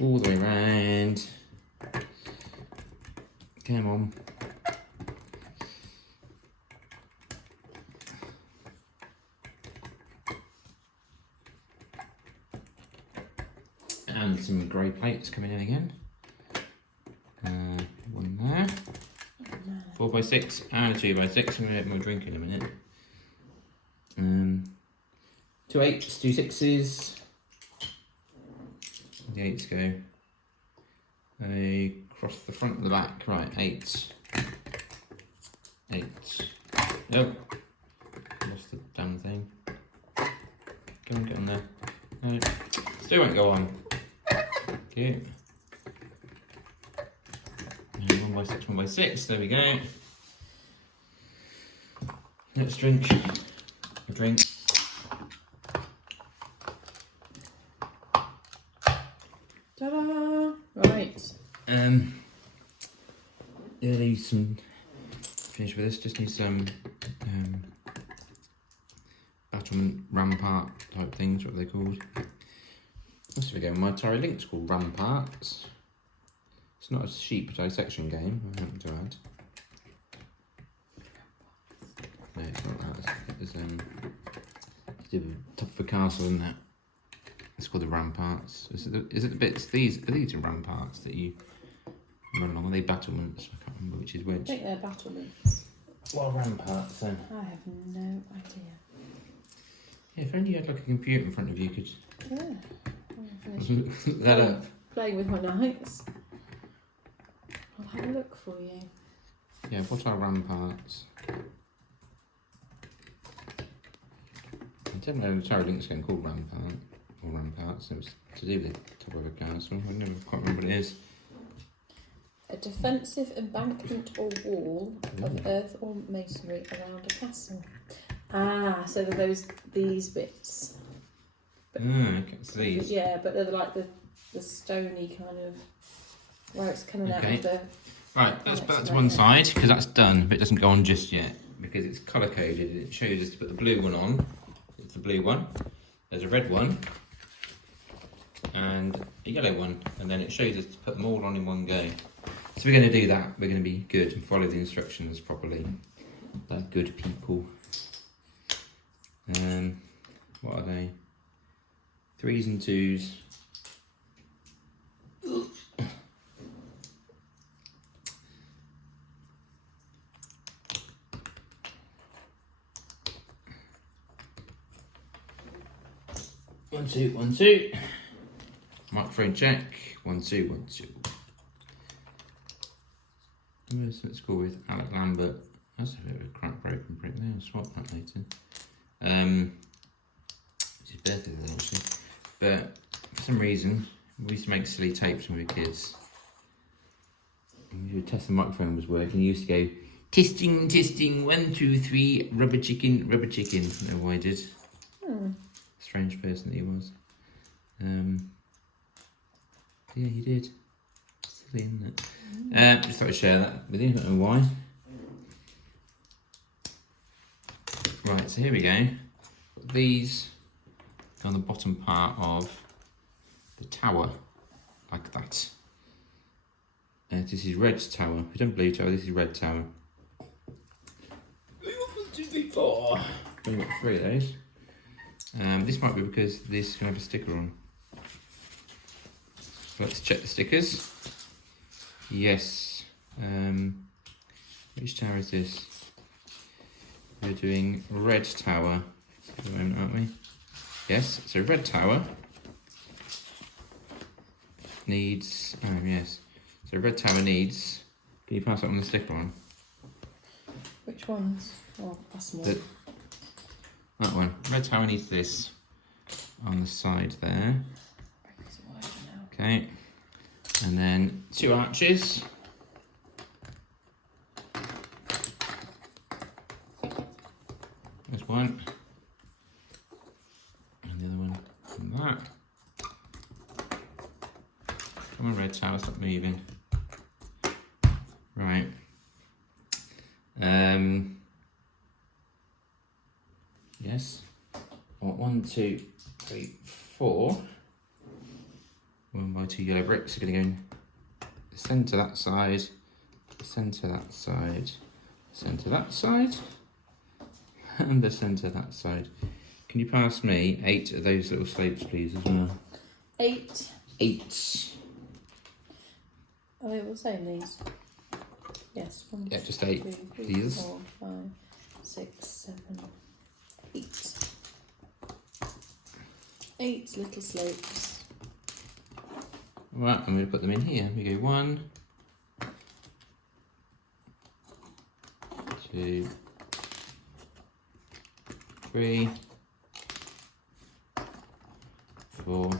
All the way round. Come on. And some grey plates coming in again. One there. 4x6 and a 2x6. I'm going to have more drink in a minute. 2 8s, 2 6s. The 8s go across the front and the back. Right, 8s. 8s. Oh, lost the damn thing. Go on, get on there. No, still won't go on. Cute. 1x6, 1x6, there we go. Let's drink a drink. Ta-da! Right. Yeah, need some. Finish with this. Just need some battlement rampart type things. What are they called? Let's go. My Atari Lynx called Ramparts. It's not a sheep dissection game. I haven't to add. No, it's not that. It's the top of a castle, isn't it? It's called the Ramparts. Is it the bits? These are these ramparts that you run along. Are they battlements? I can't remember which is which. I think they're battlements. What are ramparts then? I have no idea. Yeah, if only you had like a computer in front of you, you could Yeah. look that up. Playing with my knights. I'll have a look for you. Yeah, what are ramparts? I don't know the Atari Lynx game called Rampart or Ramparts. It was to do with the top of a castle. I never quite remember what it is. A defensive embankment or wall of earth or masonry around a castle. Ah, so they're these bits. Okay, so these. Yeah, but they're like the stony kind of where it's coming out of the. Right, let's put that to one side because that's done, but it doesn't go on just yet because it's colour coded. It shows us to put the blue one on. It's the blue one. There's a red one and a yellow one, and then it shows us to put them all on in one go. So we're going to do that. We're going to be good and follow the instructions properly. Like good people. What are they? 3s and 2s. One, two, 1, 2. Microphone check. 1, 2, 1, 2. Let's go with Alec Lambert. That's a bit of a crap broken print there. I'll swap that later. It's his birthday then, actually. But for some reason, we used to make silly tapes when we were kids. And we would test the microphone was working. You used to go, testing, testing, 1, 2, 3, rubber chicken, rubber chicken. I don't know why I did. Strange person that he was. Yeah, he did. Silly, isn't it? Just thought I'd share that with you. I don't know why. Right, so here we go. Got these on the bottom part of the tower, like that. This is red tower. We don't blue tower. This is red tower. 1, 2, 3, 4. Only got 3 of those. This might be because this can have a sticker on. Let's check the stickers. Yes. Which tower is this? We're doing red tower at the moment, aren't we? Yes, so red tower needs, yes. So red tower needs, can you pass that on the sticker on? Which ones? Oh, that's more. That one. Red tower needs this on the side there. Okay. And then 2 arches. There's one. And the other one from that. Come on, red tower, stop moving. Right. Yes. 1, 2, 3, 4. 1 by 2 yellow bricks are going to go in the centre that side, the centre that side, centre that side, and the centre that side. Can you pass me 8 of those little slabs, please, as well? 8. 8. Are they all the same, these? Yes. 1, Yeah, just 8, 2, 3, please. 4, 5, 6, 7, 8. 8 little slopes. Right, I'm going to put them in here. We go 1, 2, 3, 4,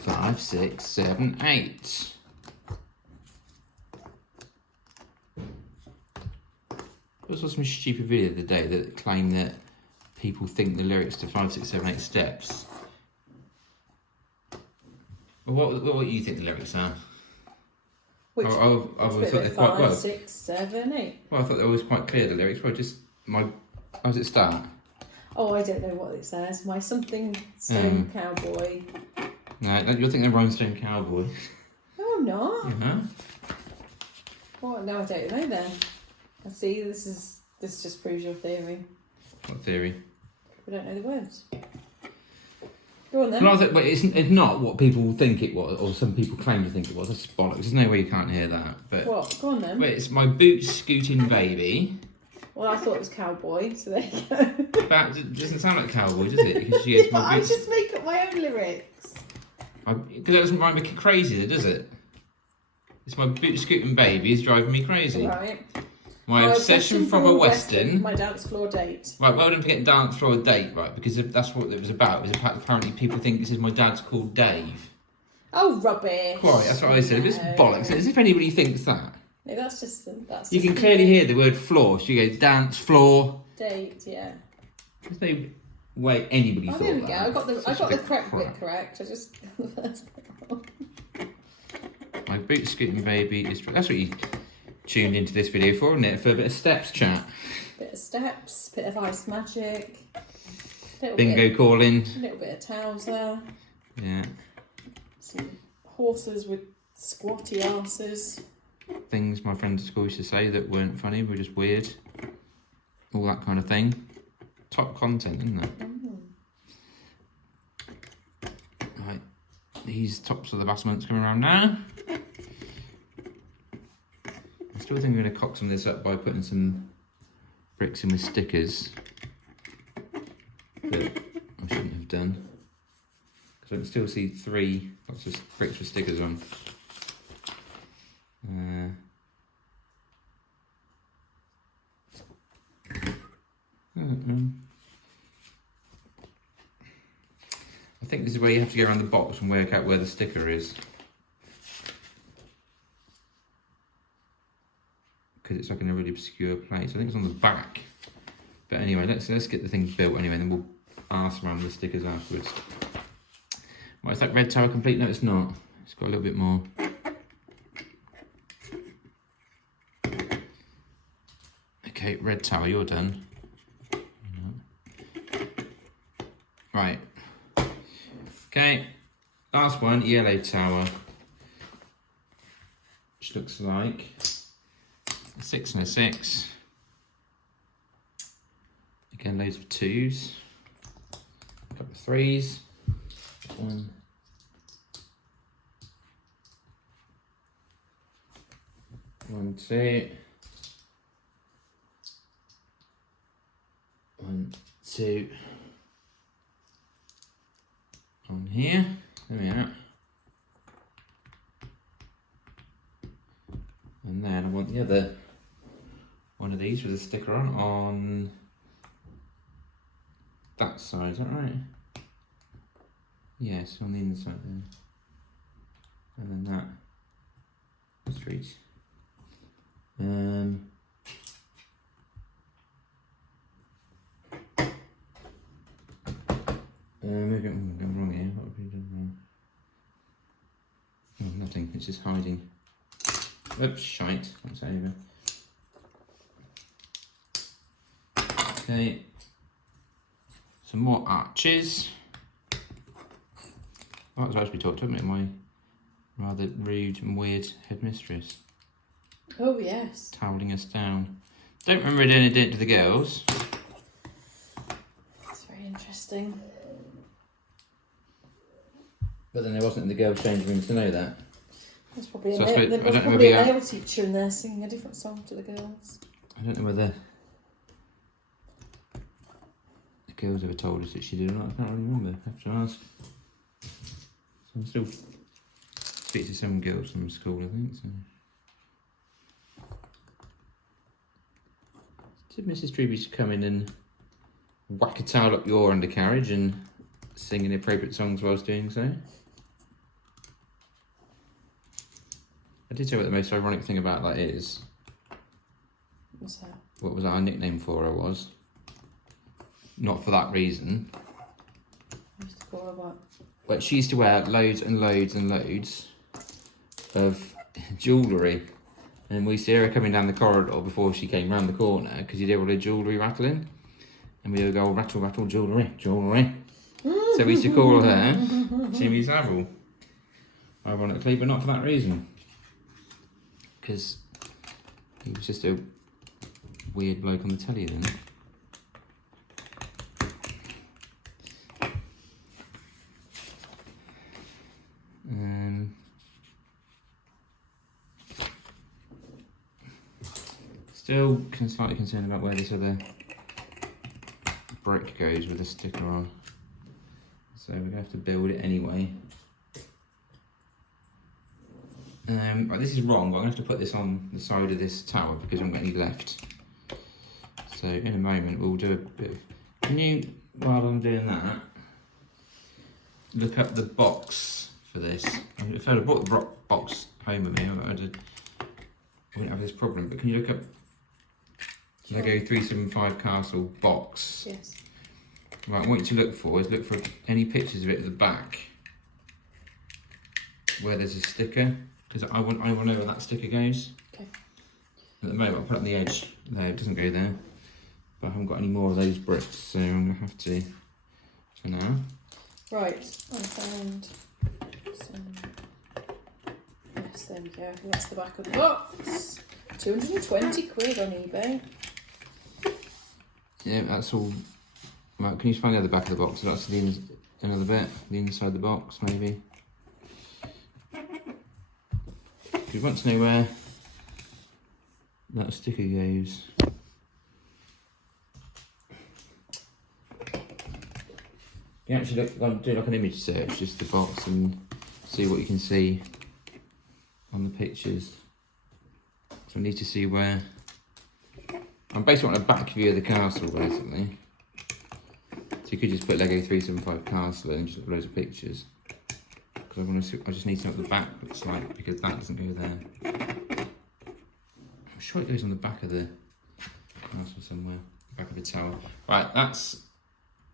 5, 6, 7, 8. I saw some stupid video the other day that claimed that people think the lyrics to 5, 6, 7, 8 steps. Well, what do you think the lyrics are? Which I always thought they're quite 5, well. 6, 7, 8. Well, I thought they were always quite clear, the lyrics. Well, just my. How does it start? Oh, I don't know what it says. My something stone cowboy. No, you're thinking of Rhinestone Cowboy. No, I'm not. Uh-huh. Oh, no, I don't know then. I see. This just proves your theory. What theory? We don't know the words. Go on then. Well, but it's not what people think it was, or some people claim to think it was. That's bollocks. There's no way you can't hear that. But What? Go on then. But it's my boot scooting baby. Well, I thought it was cowboy, so there you go. That doesn't sound like cowboy, does it? Because she is But my I boots. just make up my own lyrics. Because that doesn't rhyme with crazy, does it? It's my boot scooting baby is driving me crazy. Right. My obsession from a western. My dance floor date. Right, well done for getting dance floor date, right? Because that's what it was about. It was apparently people think this is my dad's called Dave. Oh, rubbish. Quite, that's what I said. It's bollocks. As if anybody thinks that. No, that's just You can clearly hear the word floor. She goes dance floor. date. Yeah. There's no way anybody Oh, thought there we that. go. I got the Such a bit correct crap. bit correct. I just got the first bit wrong. My boot scooting baby is. That's what you tuned into this video for, isn't it? For a bit of steps chat. Bit of steps, bit of ice magic. Bingo calling. A little bit of Towser. Yeah. Some horses with squatty asses. Things my friends at school used to say that weren't funny, were just weird. All that kind of thing. Top content, isn't it? Right. These tops of the battlements coming around now. I still think I'm going to cock some of this up by putting some bricks in with stickers. But I shouldn't have done. Because I can still see 3 lots of bricks with stickers on. I think this is where you have to go around the box and work out where the sticker is. Because it's like in a really obscure place. I think it's on the back. But anyway, let's get the thing built anyway, and then we'll arse around the stickers afterwards. Right, is that red tower complete? No, it's not. It's got a little bit more. Okay, red tower, you're done. Right. Okay, last one, yellow tower. Which looks like a 6 and a 6. Again, loads of 2s. A couple of 3s. 1. 1, 2. 1, 2. On here. There we are. And then I want the other one of these with a sticker on that side, is that right? Yes, on the inside there. And then that street. Maybe I'm going wrong here. What have we done wrong? Oh, nothing. It's just hiding. Oops, shite. That's over. Okay. Some more arches. I was supposed to be talked to me, my rather rude and weird headmistress. Oh, yes. Toweling us down. Don't remember doing it to the girls. That's very interesting. But then there wasn't in the girls' changing rooms to know that. There's probably So I a, suppose- there I was don't know probably a whether male teacher in there singing a different song to the girls. I don't know whether the girls ever told us that she did or not. I can't really remember. I have to ask. So I'm still speak to some girls from school, I think. So. Did Mrs. Treby come in and whack a towel up your undercarriage and sing inappropriate songs whilst doing so? I did say what the most ironic thing about that is. What's that? What was our nickname for her was? Not for that reason. I used to call her what? But she used to wear loads and loads and loads of jewellery. And we see her coming down the corridor before she came round the corner because you'd hear all the jewellery rattling. And we would go, rattle, rattle, jewellery, jewellery. So we used to call her Jimmy Savile. Ironically, but not for that reason. Because he was just a weird bloke on the telly then. Still slightly concerned about where this other brick goes with the sticker on. So we're going to have to build it anyway. Right, this is wrong, but I'm going to have to put this on the side of this tower because I haven't got any left. So in a moment we'll do a bit of... Can you, while I'm doing that, look up the box for this? If I'd have brought the box home with me, I wouldn't have this problem, but can you look up Lego 375 Castle box? Yes. Right, what you look for any pictures of it at the back where there's a sticker, because I want to know where that sticker goes. Okay. At the moment, I'll put it on the edge. No, it doesn't go there. But I haven't got any more of those bricks, so I'm going to have to for now. Right, I found some. Yes, there we go. That's the back of the box. 220 quid on eBay. Yeah, that's all. Right, can you find the other back of the box? So that's another bit, the inside the box, maybe. We want to know where that sticker goes. You actually do like an image search, just the box, and see what you can see on the pictures. So I need to see where. I'm basically on a back view of the castle, basically. So you could just put Lego 375 Castle and just loads of pictures. Because I just need to know what the back looks like, because that doesn't go there. I'm sure it goes on the back of the castle somewhere, back of the tower. Right, that's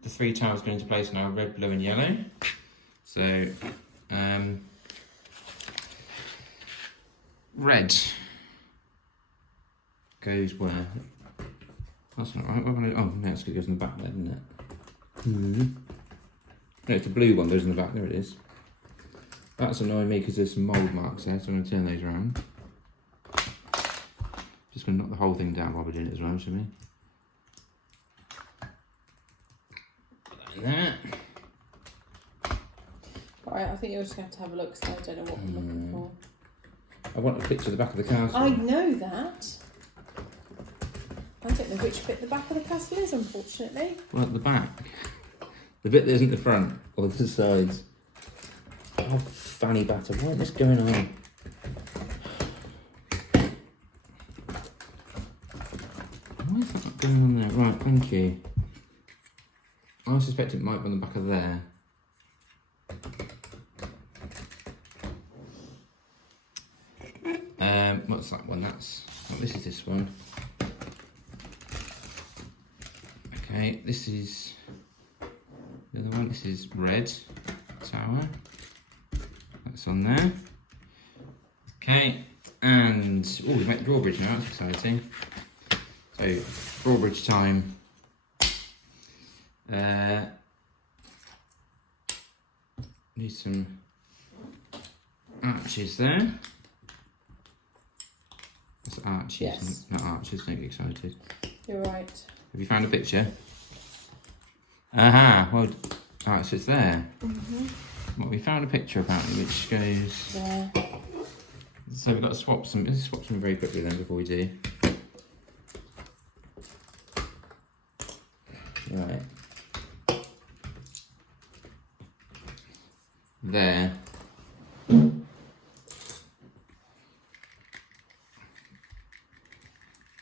the 3 towers going into place now, red, blue and yellow. So, red goes where? That's not right. Oh, no, it's going to go in the back there, isn't it? No, it's the blue one goes in the back. There it is. That's annoying me because there's some mould marks there, so I'm going to turn those around. Just going to knock the whole thing down while we're doing it as well, shouldn't we? Like that. Right, I think you're just going to have a look, because I don't know what we're looking for. I want a picture of the back of the castle. I know that. I don't know which bit the back of the castle is, unfortunately. Well, at the back. The bit that isn't the front, or the sides. Oh, fanny batter, what is going on? Why is that not going on there? Right, thank you. I suspect it might be on the back of there. What's that one? This is this one. Okay, this is the other one. This is red tower. That's on there. Okay, and oh, we've met drawbridge now. That's exciting. So drawbridge time. need some arches there. That's arches, Yes. not arches, don't get excited. You're right. Have you found a picture? Aha, well, alright, so it's there. Well, we found a picture apparently which goes... There. So we've got to swap some, let's swap some very quickly then before we do. Right. There. Oh,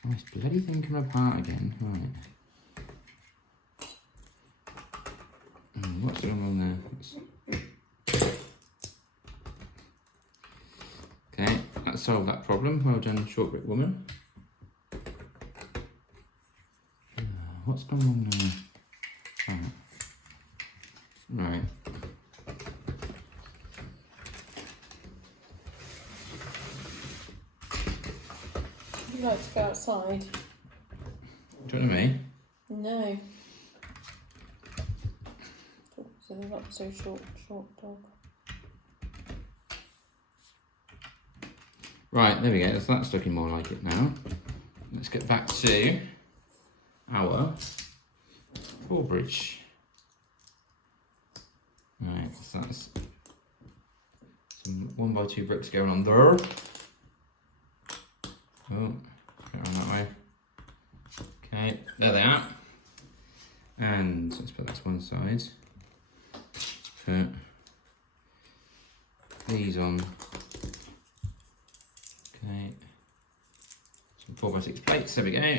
this bloody thing coming apart again. Right. What's going on there? Okay, that solved that problem. Well done, short brick woman. What's going on there? Oh. Right. Would you like to go outside? Do you know what I mean? No. So they're not so short dog. Right, there we go. So that's looking more like it now. Let's get back to our drawbridge. Right, so that's some 1x2 bricks going on there. Oh, get on that way. Okay, there they are. And let's put that to one side. Put these on. Okay, some 4x6 plates, there we go.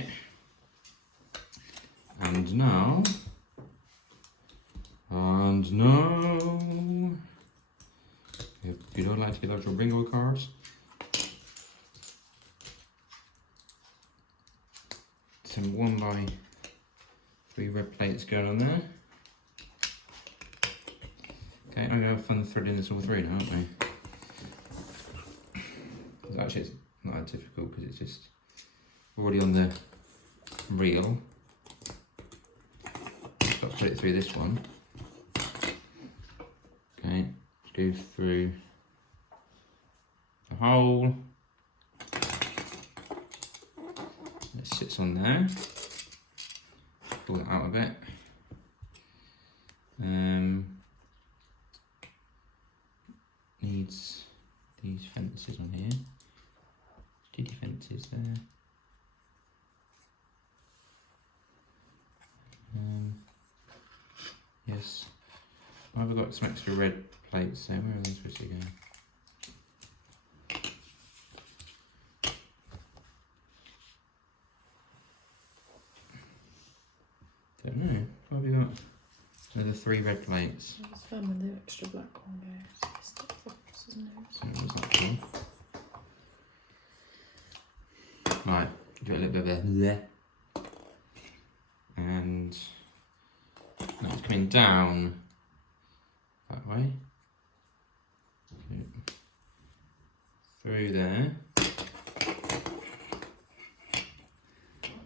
And now, if you don't like to get out your bingo cards, some 1x3 red plates going on there. Okay, I'm going to have fun threading this all through now, aren't we? Actually, it's not that difficult because it's just already on the reel. Got to put it through this one. Okay, go through the hole. It sits on there. Pull it out a bit. Needs these fences on here. Steady fences there. Yes. I've got some extra red plates there. Where are they supposed to go? Don't know. What have we got? Another 3 red plates. It's fun when the extra black one goes. It's the fox's nose. So what's that for? Right, do a little bit of a there. And now it's coming down that way. Through there.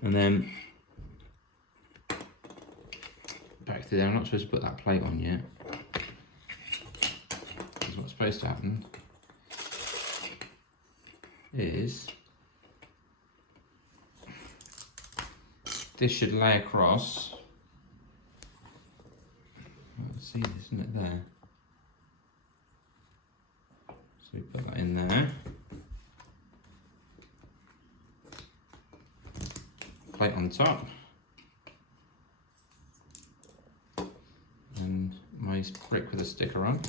And then back to there. I'm not supposed to put that plate on yet. Because what's supposed to happen is this should lay across. Let's see this, isn't it there? So we put that in there. Plate on top. And my brick with a sticker on.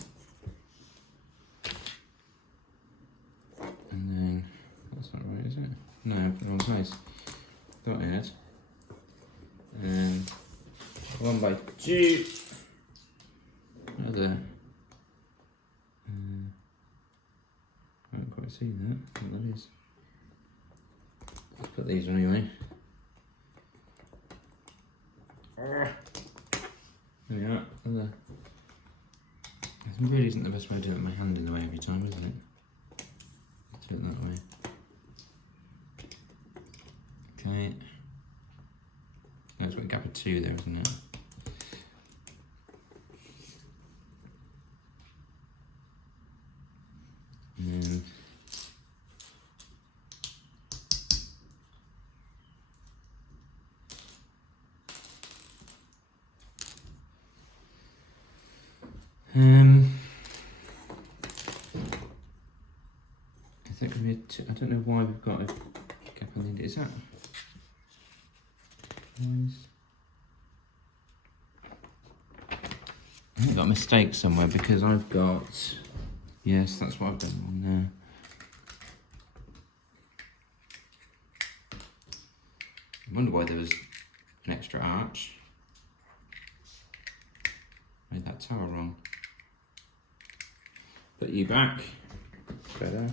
And then, that's not right, is it? No, I put it in the wrong place. Got it. And 1x2. Another. I can't quite see that. What that is. Let's put these on anyway. There we are. Another. It really isn't the best way to do it with my hand in the way every time, is it? Let's do it that way. Okay. There's a gap of 2 there, isn't it? Is that going to be I don't know why we've got a gap on the end. Is that? I've got a mistake somewhere because I've got. Yes, that's what I've done on there. I wonder why there was an extra arch. Made that tower wrong. Put you back. Better.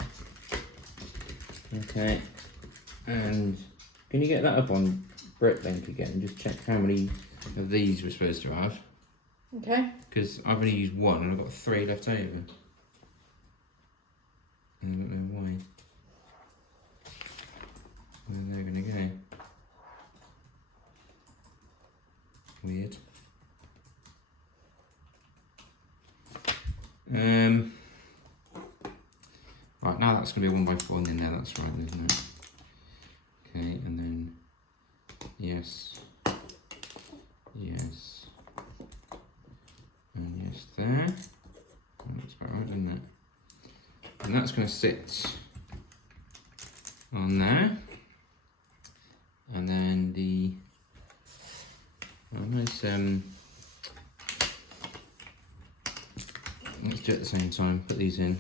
Okay. And can you get that up on Britlink again? Just check how many of these we're supposed to have. Okay. Because I've only used one and I've got 3 left over. I don't know why. Where they're going to go. Weird. Right, now that's going to be a 1x4 in there, that's right, isn't it? Okay, and then, yes, yes, and yes there. Oh, that's about right, isn't it? And that's going to sit on there. And then the, let's do it at the same time, put these in.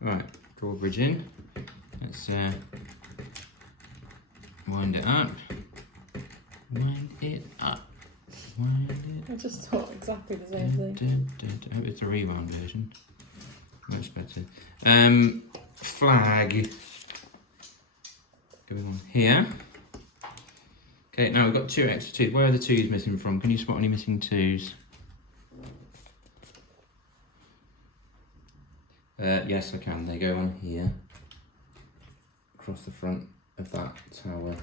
Right, drawbridge in. Let's wind it up. Wind it up. Wind it. I just thought exactly the same thing. Oh, it's a rewound version. Much better. Flag. Going on here. Okay, now we've got 2 extra 2s. Where are the 2s missing from? Can you spot any missing 2s? Yes, I can. They go on here. Across the front of that tower.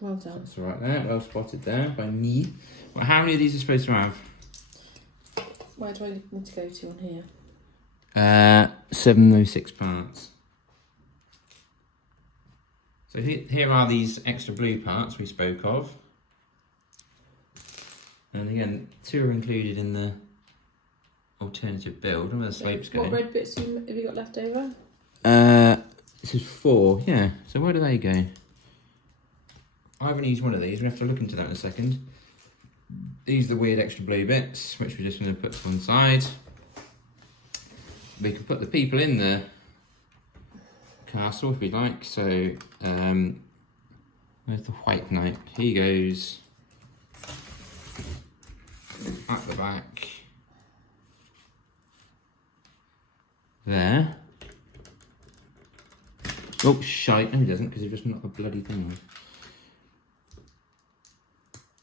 Well done. That's right there. Well spotted there by me. Well, how many of these are supposed to have? Where do I need to go to on here? 706 parts. So here are these extra blue parts we spoke of. And again, 2 are included in the alternative build. Where the slopes go. What red bits have you got left over? This is 4, yeah. So where do they go? I haven't used one of these. We have to look into that in a second. These are the weird extra blue bits, which we're just going to put to one side. We can put the people in the castle if we like. So, where's the White Knight? He goes at the back. There. Oh, shite. No, he doesn't, because he just knocked the bloody thing off.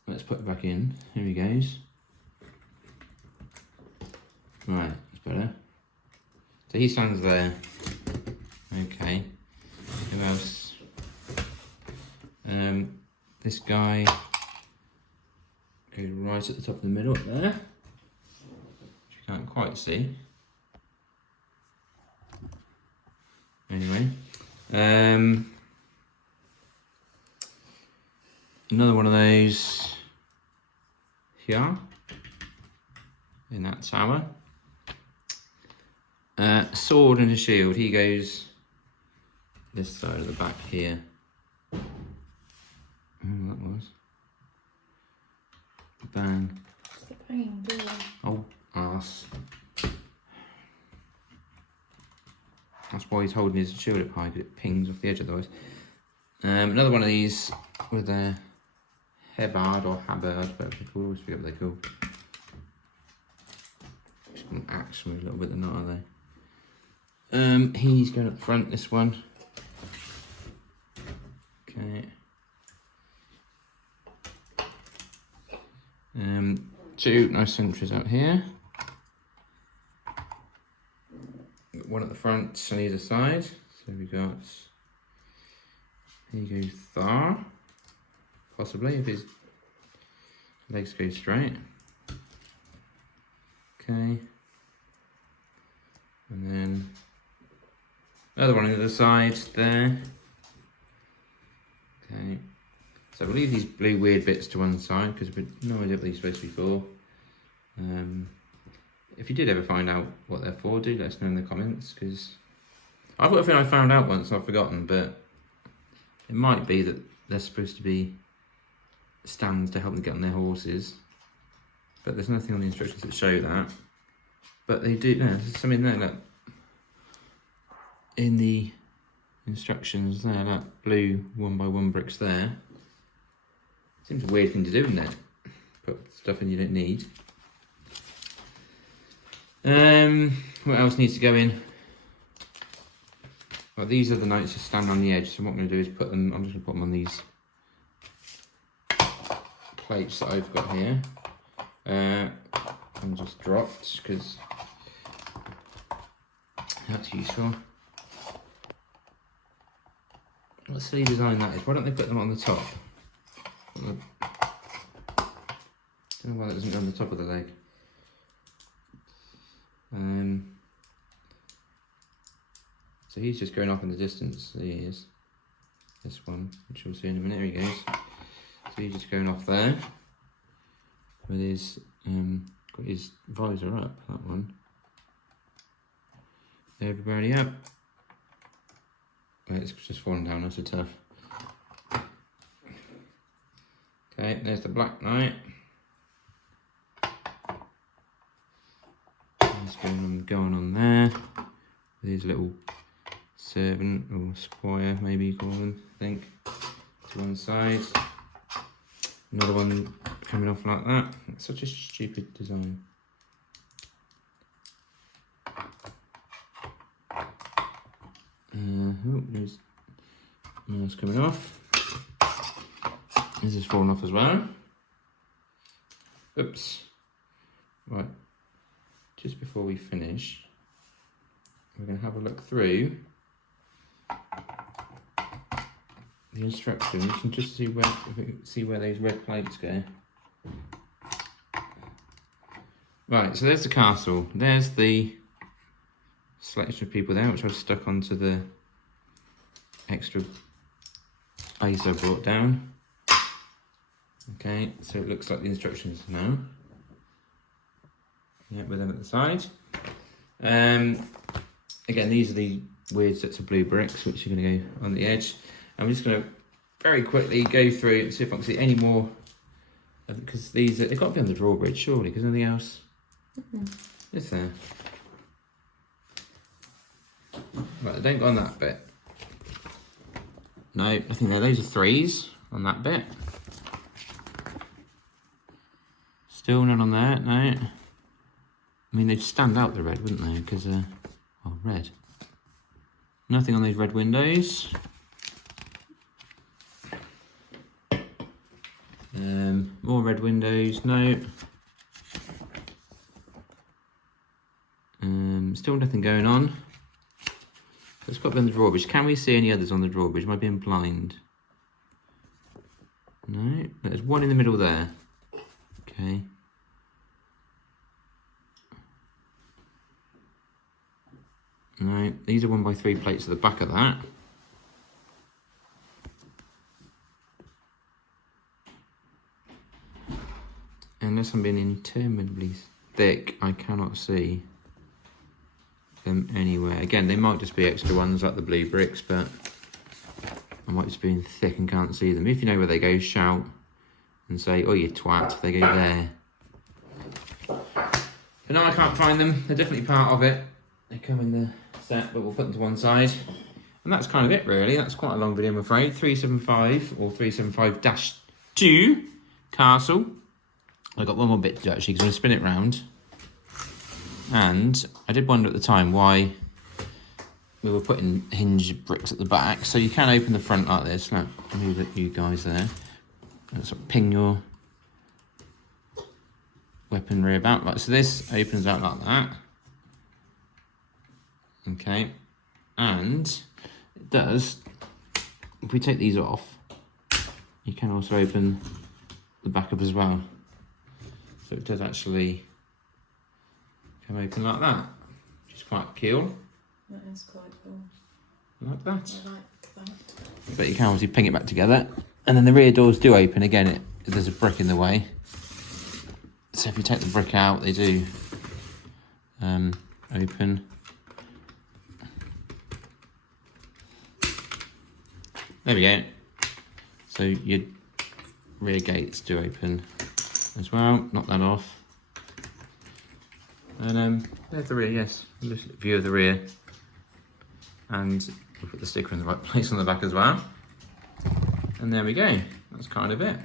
Let's put it back in. Here he goes. Right, that's better. So he stands there. Okay. Who else? This guy goes right at the top of the middle up there. Which you can't quite see. Anyway. Another one of those here in that tower. Sword and a shield. He goes this side of the back here. Oh, that was. Bang. What's the pain doing? Oh, arse. That's why he's holding his shield up high, because it pings off the edge otherwise. Another one of these with a hebard or habard, whatever they're called. I always forget what they're called. Just an axe with a little bit of knot, are they? He's going up front, this one. Okay. 2 nice sentries out here. One at the front on either side. So we got, here goes Thar, possibly if his legs go straight. Okay. And then Another one on the other side there. Okay. So we'll leave these blue weird bits to one side because we have no idea what these are supposed to be for. If you did ever find out what they're for, do let us know in the comments, because I've got a feeling I found out once and I've forgotten, but it might be that they're supposed to be stands to help them get on their horses, but there's nothing on the instructions that show that. But they do, no, there's something there, look. In the instructions there, that blue 1x1 bricks there. Seems a weird thing to do, isn't it? Put stuff in you don't need. What else needs to go in? Well, these are the knights that stand on the edge, so what I'm going to do is put them, I'm just going to put them on these plates that I've got here. And just dropped, because that's useful. What silly design that is. Why don't they put them on the top? I don't know why that doesn't go on the top of the leg. So he's just going off in the distance. There he is. This one, which we'll see in a minute. Here he goes. So he's just going off there with his got his visor up. That one. Everybody up. It's just falling down. That's a tough. Okay, there's the Black Knight. He's going on there. With his little servant or squire, maybe you call them, I think. To one side. Another one coming off like that. It's such a stupid design. There's one coming off. This is falling off as well. Oops. Right. Just before we finish, we're going to have a look through the instructions and just see where those red plates go. Right, so there's the castle. There's the selection of people there, which I've stuck onto the extra base I brought down. Okay, so it looks like the instructions now. Yeah, with them at the side. Again, these are the weird sets of blue bricks, which are going to go on the edge. I'm just going to very quickly go through and see if I can see any more, because these they've got to be on the drawbridge, surely, because anything else is there. Right, they don't go on that bit. No, nothing there. Those are threes on that bit. Still none on there, no. I mean, they'd stand out the red, wouldn't they? Because, oh, red. Nothing on these red windows. More red windows, no. Still nothing going on. Let's go up on the drawbridge. Can we see any others on the drawbridge? Am I being blind? No, there's one in the middle there. Okay. No, these are 1x3 plates at the back of that. Unless I'm being interminably thick, I cannot see them anywhere. Again, they might just be extra ones like the blue bricks, but I might just be being thick and can't see them. If you know where they go, shout and say, oh, you twat, they go there. But no, I can't find them. They're definitely part of it. They come in the set, but we'll put them to one side. And that's kind of it, really. That's quite a long video, I'm afraid. 375 or 375-2 castle. I've got one more bit to do, actually, because I'm going to spin it round. And I did wonder at the time why we were putting hinge bricks at the back. So you can open the front like this. Now, move it, you guys there. And sort of ping your weaponry about. Right, so this opens out like that. Okay. And it does, if we take these off, you can also open the back up as well. So it does actually come open like that, which is quite cool. That is quite cool. like that. I like that. But you can obviously ping it back together. And then the rear doors do open. Again, there's a brick in the way. So if you take the brick out, they do open. There we go. So your rear gates do open as well. Knock that off. And there's the rear, yes. Just a view of the rear. And we'll put the sticker in the right place on the back as well. And there we go. That's kind of it.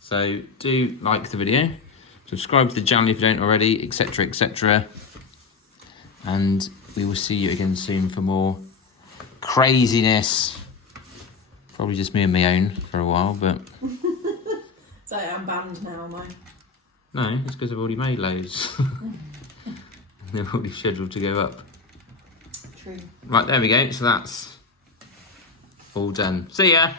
So do like the video, subscribe to the channel if you don't already, etc, etc. And we will see you again soon for more craziness. Probably just me and my own for a while, but... So I'm banned now, am I? No, it's because I've already made loads. They're already scheduled to go up. True. Right, there we go. So that's all done. See ya!